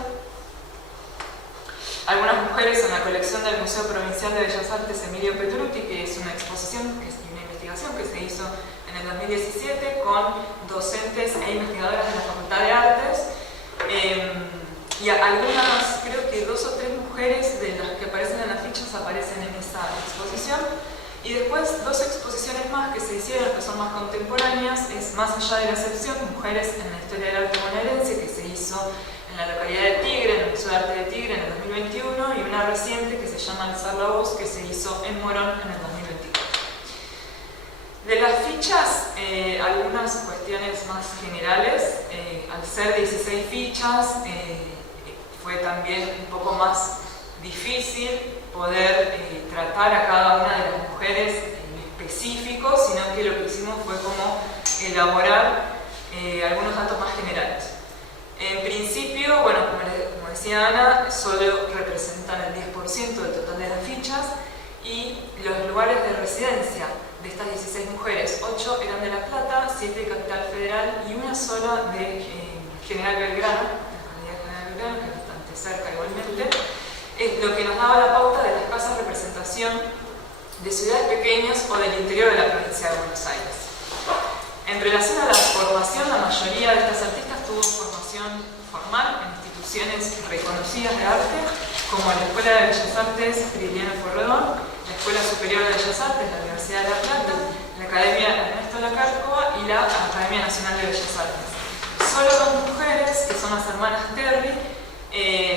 algunas mujeres en la colección del Museo Provincial de Bellas Artes Emilio Petruti, que es una exposición y una investigación que se hizo en el 2017 con docentes e investigadoras de la Facultad de Artes y algunas, creo que 2 o 3 mujeres de las que aparecen en las fichas aparecen en esa exposición y después 2 exposiciones más que se hicieron que son más contemporáneas, es Más allá de la excepción, mujeres en la historia del arte bonaerense, que se hizo en la localidad de Tigre, en el Museo de Arte de Tigre en el 2021 y una reciente que se llama Alzar la Voz, que se hizo en Morón en el 2024. De las fichas, algunas cuestiones más generales. Al ser 16 fichas, fue también un poco más difícil poder tratar a cada una de las mujeres en específico, sino que lo que hicimos fue como elaborar algunos datos más generales. En principio, bueno, como decía Ana, solo representan el 10% del total de las fichas y los lugares de residencia de estas 16 mujeres, 8 eran de La Plata, 7 de Capital Federal y una sola de General Belgrano, que es bastante cerca igualmente, es lo que nos daba la pauta de la escasa representación de ciudades pequeñas o del interior de la provincia de Buenos Aires. En relación a la formación, la mayoría de estas artistas tuvo formación formal en instituciones reconocidas de arte, como la Escuela de Bellas Artes Prilidiano Porredón, la Escuela Superior de Bellas Artes de la Universidad de La Plata, la Academia Ernesto Lacárcova y la Academia Nacional de Bellas Artes. Solo 2 mujeres, que son las hermanas Terry,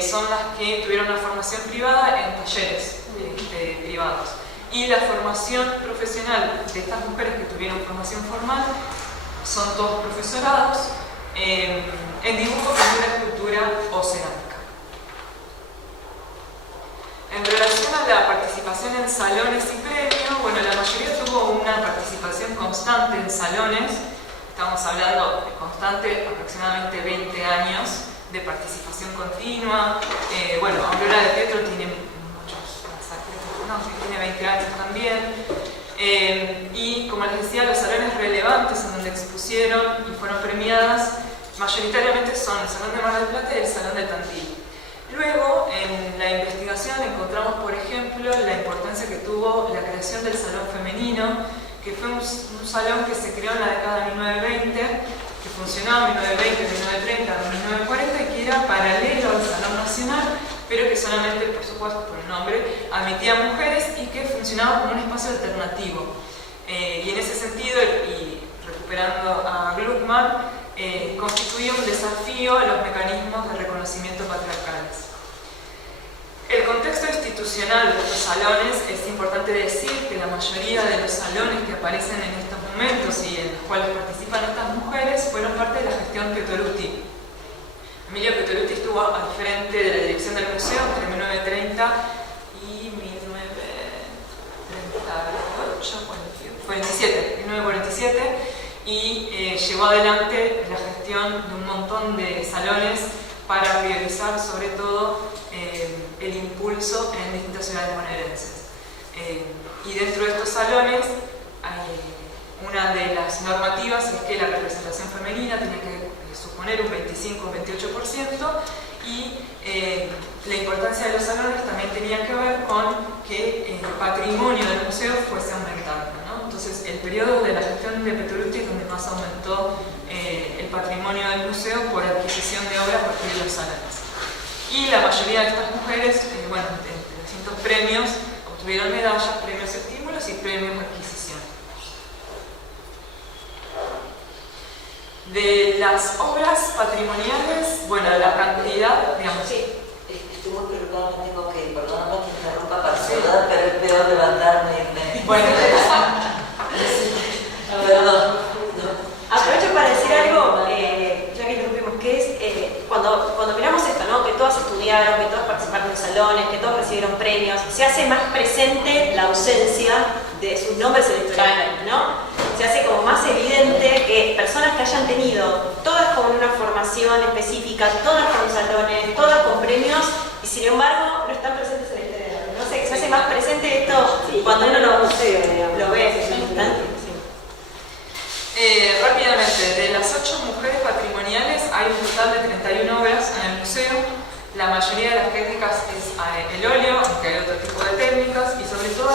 son las que tuvieron una formación privada en talleres privados. Y la formación profesional de estas mujeres que tuvieron formación formal son todos profesorados en dibujo, pintura, escultura o cerámica. En relación a la participación en salones y premios, bueno, la mayoría tuvo una participación constante en salones. Estamos hablando de constante, aproximadamente 20 años de participación continua. Bueno, Aurora de Pietro tiene muchos más, no, tiene 20 años también. Y como les decía, los salones relevantes en donde expusieron y fueron premiadas mayoritariamente son el Salón de Mar del Plata y el Salón de Tandil. Luego, en la investigación encontramos, por ejemplo, la importancia que tuvo la creación del Salón Femenino, que fue un salón que se creó en la década de 1920, que funcionaba en 1920, 1930, 1940 y que era paralelo al Salón Nacional, pero que solamente, por supuesto, por el nombre, admitía mujeres y que funcionaba como un espacio alternativo. Y en ese sentido, y recuperando a Gluckman, constituía un desafío a los mecanismos de reconocimiento patriarcales. El contexto institucional de estos salones, es importante decir que la mayoría de los salones que aparecen en estos momentos y en los cuales participan estas mujeres fueron parte de la gestión Pietoluti. Emilio Pietoluti estuvo al frente de la dirección del museo entre 1930 y 1947, y llevó adelante la gestión de un montón de salones para priorizar sobre todo el impulso en distintas ciudades bonaerenses. Y dentro de estos salones, una de las normativas es que la representación femenina tenía que suponer un 25 o 28%, y la importancia de los salones también tenía que ver con que el patrimonio del museo fuese aumentando, ¿no? Entonces, el periodo de la gestión de Pietoluti es donde más aumentó el patrimonio del museo por adquisición de obras a partir de los salones. Y la mayoría de estas mujeres, bueno, entre distintos premios, obtuvieron medallas, premios estímulos y premios adquisición. De las obras patrimoniales, bueno, la cantidad, digamos... Sí, estoy muy preocupada, me tengo que ir, perdóname que interrumpa para saludar, pero es peor levantarme y irme. Bueno, perdón. Aprovecho para decir algo, ya que interrumpimos, que es cuando miramos esto, ¿no? Que todas estudiaron, que todas participaron en salones, que todos recibieron premios, se hace más presente la ausencia de sus nombres en la historia, ¿no? Se hace como más evidente que personas que hayan tenido, todas con una formación específica, todas con salones, todas con premios, y sin embargo no están presentes en la historia. No sé, se hace más presente esto cuando uno lo ve, es importante. Rápidamente, de las 8 mujeres patrimoniales hay un total de 31 obras en el museo. La mayoría de las técnicas es el óleo, aunque hay otro tipo de técnicas, y sobre todo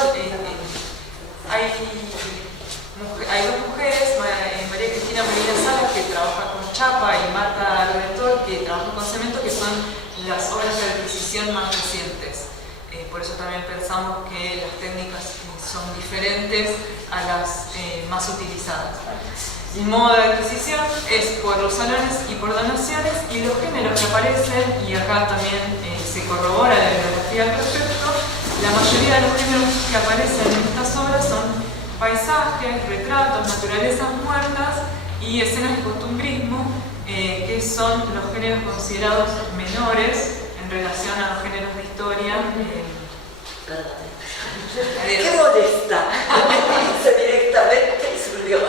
hay dos mujeres, María Cristina Molina Salas, que trabaja con chapa, y Marta Redentor, que trabaja con cemento, que son las obras de adquisición más recientes. Por eso también pensamos que las técnicas son diferentes a las más utilizadas. El modo de adquisición es por los salones y por donaciones, y los géneros que aparecen, y acá también se corrobora la bibliografía al respecto, la mayoría de los géneros que aparecen en estas obras son paisajes, retratos, naturalezas muertas y escenas de costumbrismo, que son los géneros considerados menores en relación a los géneros de historia. ¿Qué molesta? Dice directamente y se olvidó la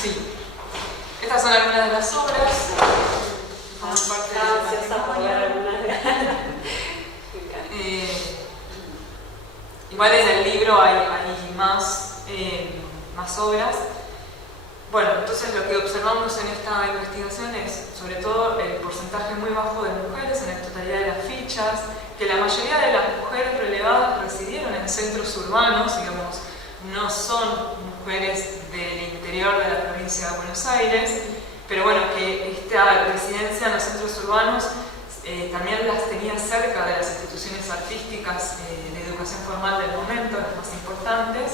Sí. Estas son algunas de las obras. Forman parte del patrimonio. Igual en el libro hay más obras. Bueno, entonces lo que observamos en esta investigación es sobre todo el porcentaje muy bajo de mujeres en la totalidad de las fichas, que la mayoría de las mujeres relevadas residieron en centros urbanos, digamos, no son mujeres del interior de la provincia de Buenos Aires, pero bueno, que esta residencia en los centros urbanos también las tenía cerca de las instituciones artísticas de educación formal del momento, las más importantes.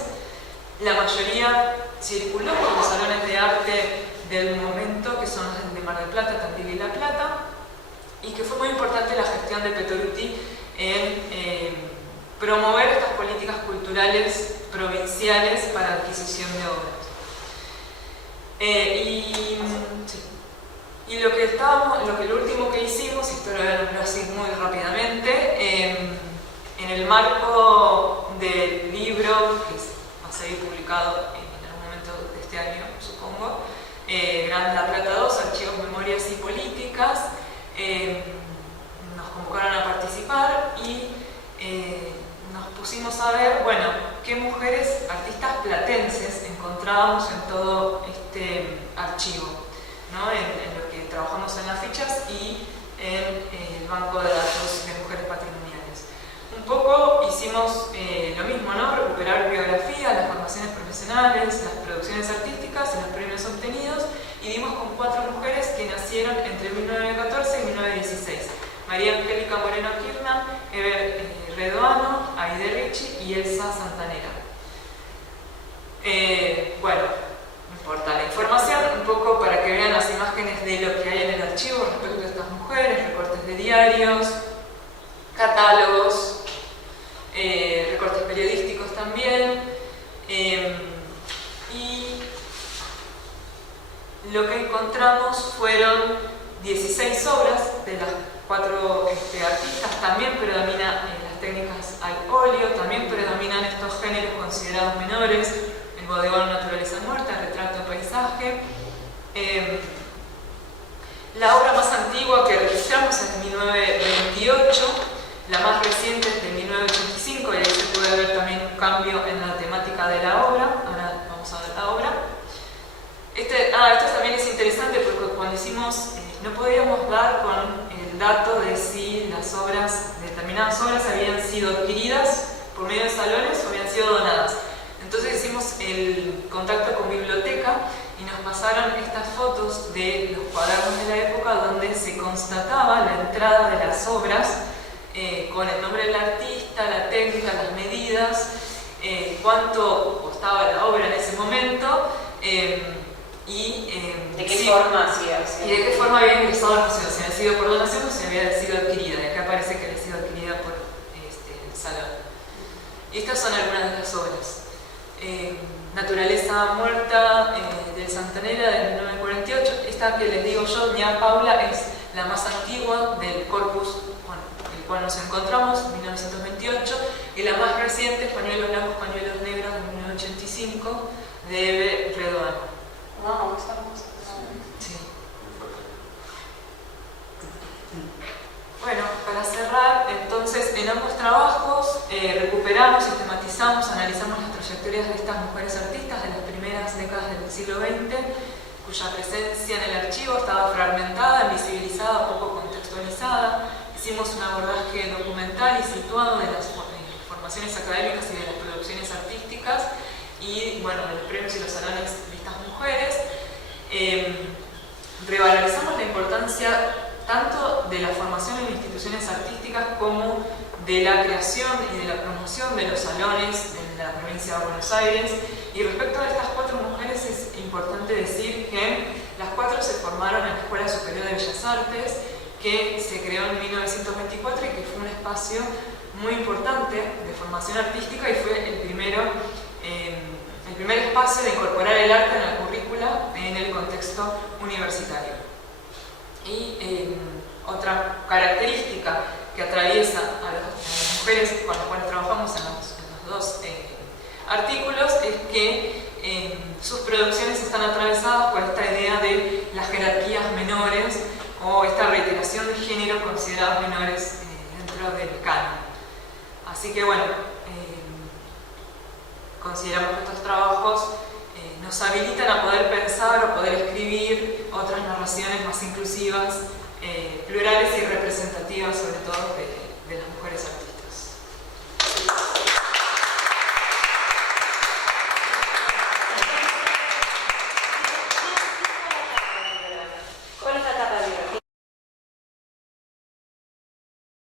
La mayoría circuló por los salones de arte del momento, que son los de Mar del Plata, Tandil y La Plata, y que fue muy importante la gestión de Pietoluti en promover estas políticas culturales provinciales para adquisición de obras. Y lo último que hicimos, y esto lo voy a nombrar así muy rápidamente, en en el marco del libro, que va a seguir publicado en algún momento de este año, supongo, La Plata 2, Archivos, Memorias y Políticas, nos convocaron a participar y nos pusimos a ver, bueno, qué mujeres artistas platenses encontrábamos en todo este archivo, ¿no? En lo que trabajamos en las fichas y en el banco de datos de mujeres patrimoniales. Un poco hicimos lo mismo, ¿no? Recuperar biografía, las formaciones profesionales, las producciones artísticas y los premios obtenidos, y dimos con 4 mujeres que nacieron entre 1914 y 1916. María Angélica Moreno Kirchner, Eber Redoano, Aide Ricci y Elsa Santanera. Bueno, no importa la información, un poco para que vean las imágenes de lo que hay en el archivo respecto a estas mujeres, recortes de diarios, catálogos, recortes periodísticos también, y lo que encontramos fueron 16 obras de las 4 artistas. También predominan las técnicas al óleo, también predominan estos géneros considerados menores, el bodegón, naturaleza muerta, retrato, paisaje. La obra más antigua que registramos es de 1928, la más reciente es de 1985, y ahí se puede ver también un cambio en la temática de la obra. Ahora vamos a ver la obra. Esto también es interesante porque cuando hicimos, no podíamos dar con el dato de si las obras, determinadas obras habían sido adquiridas por medio de salones o habían sido donadas. Entonces hicimos el contacto con biblioteca y nos pasaron estas fotos de los cuadernos de la época donde se constataba la entrada de las obras con el nombre del artista, la técnica, las medidas, cuánto costaba la obra en ese momento ¿de qué forma hacía? Y de qué forma había ingresado al museo, si había sido por donación o si había sido adquirida. Y acá parece que había sido adquirida por el salón. Y estas son algunas de las obras. Naturaleza muerta del Santanera de 1948. Esta que les digo yo, Ña Paula, es la más antigua del corpus, bueno, el cual nos encontramos, 1928, y la más reciente, Pañuelos blancos, pañuelos negros, de 1985, de Ebe Redoano. Wow, está hermosa. Sí. Bueno, para cerrar, entonces, en ambos trabajos recuperamos, sistematizamos, analizamos las trayectorias de estas mujeres artistas de las primeras décadas del siglo XX, cuya presencia en el archivo estaba fragmentada, invisibilizada, poco contextualizada. Hicimos un abordaje documental y situado de las formaciones académicas y de las producciones artísticas y, bueno, de los premios y los salones de estas mujeres. Revalorizamos la importancia tanto de la formación en instituciones artísticas como de la creación y de la promoción de los salones en la provincia de Buenos Aires. Y respecto a estas 4 mujeres es importante decir que las 4 se formaron en la Escuela Superior de Bellas Artes, que se creó en 1924 y que fue un espacio muy importante de formación artística y fue el primer espacio de incorporar el arte en la currícula en el contexto universitario. Y otra característica que atraviesa a las mujeres con las cuales trabajamos en los 2 artículos es que sus producciones están atravesadas por esta idea de las jerarquías menores o esta reiteración de género considerados menores dentro del canon. Así que bueno, consideramos que estos trabajos nos habilitan a poder pensar o poder escribir otras narraciones más inclusivas, plurales y representativas, sobre todo de las mujeres artistas.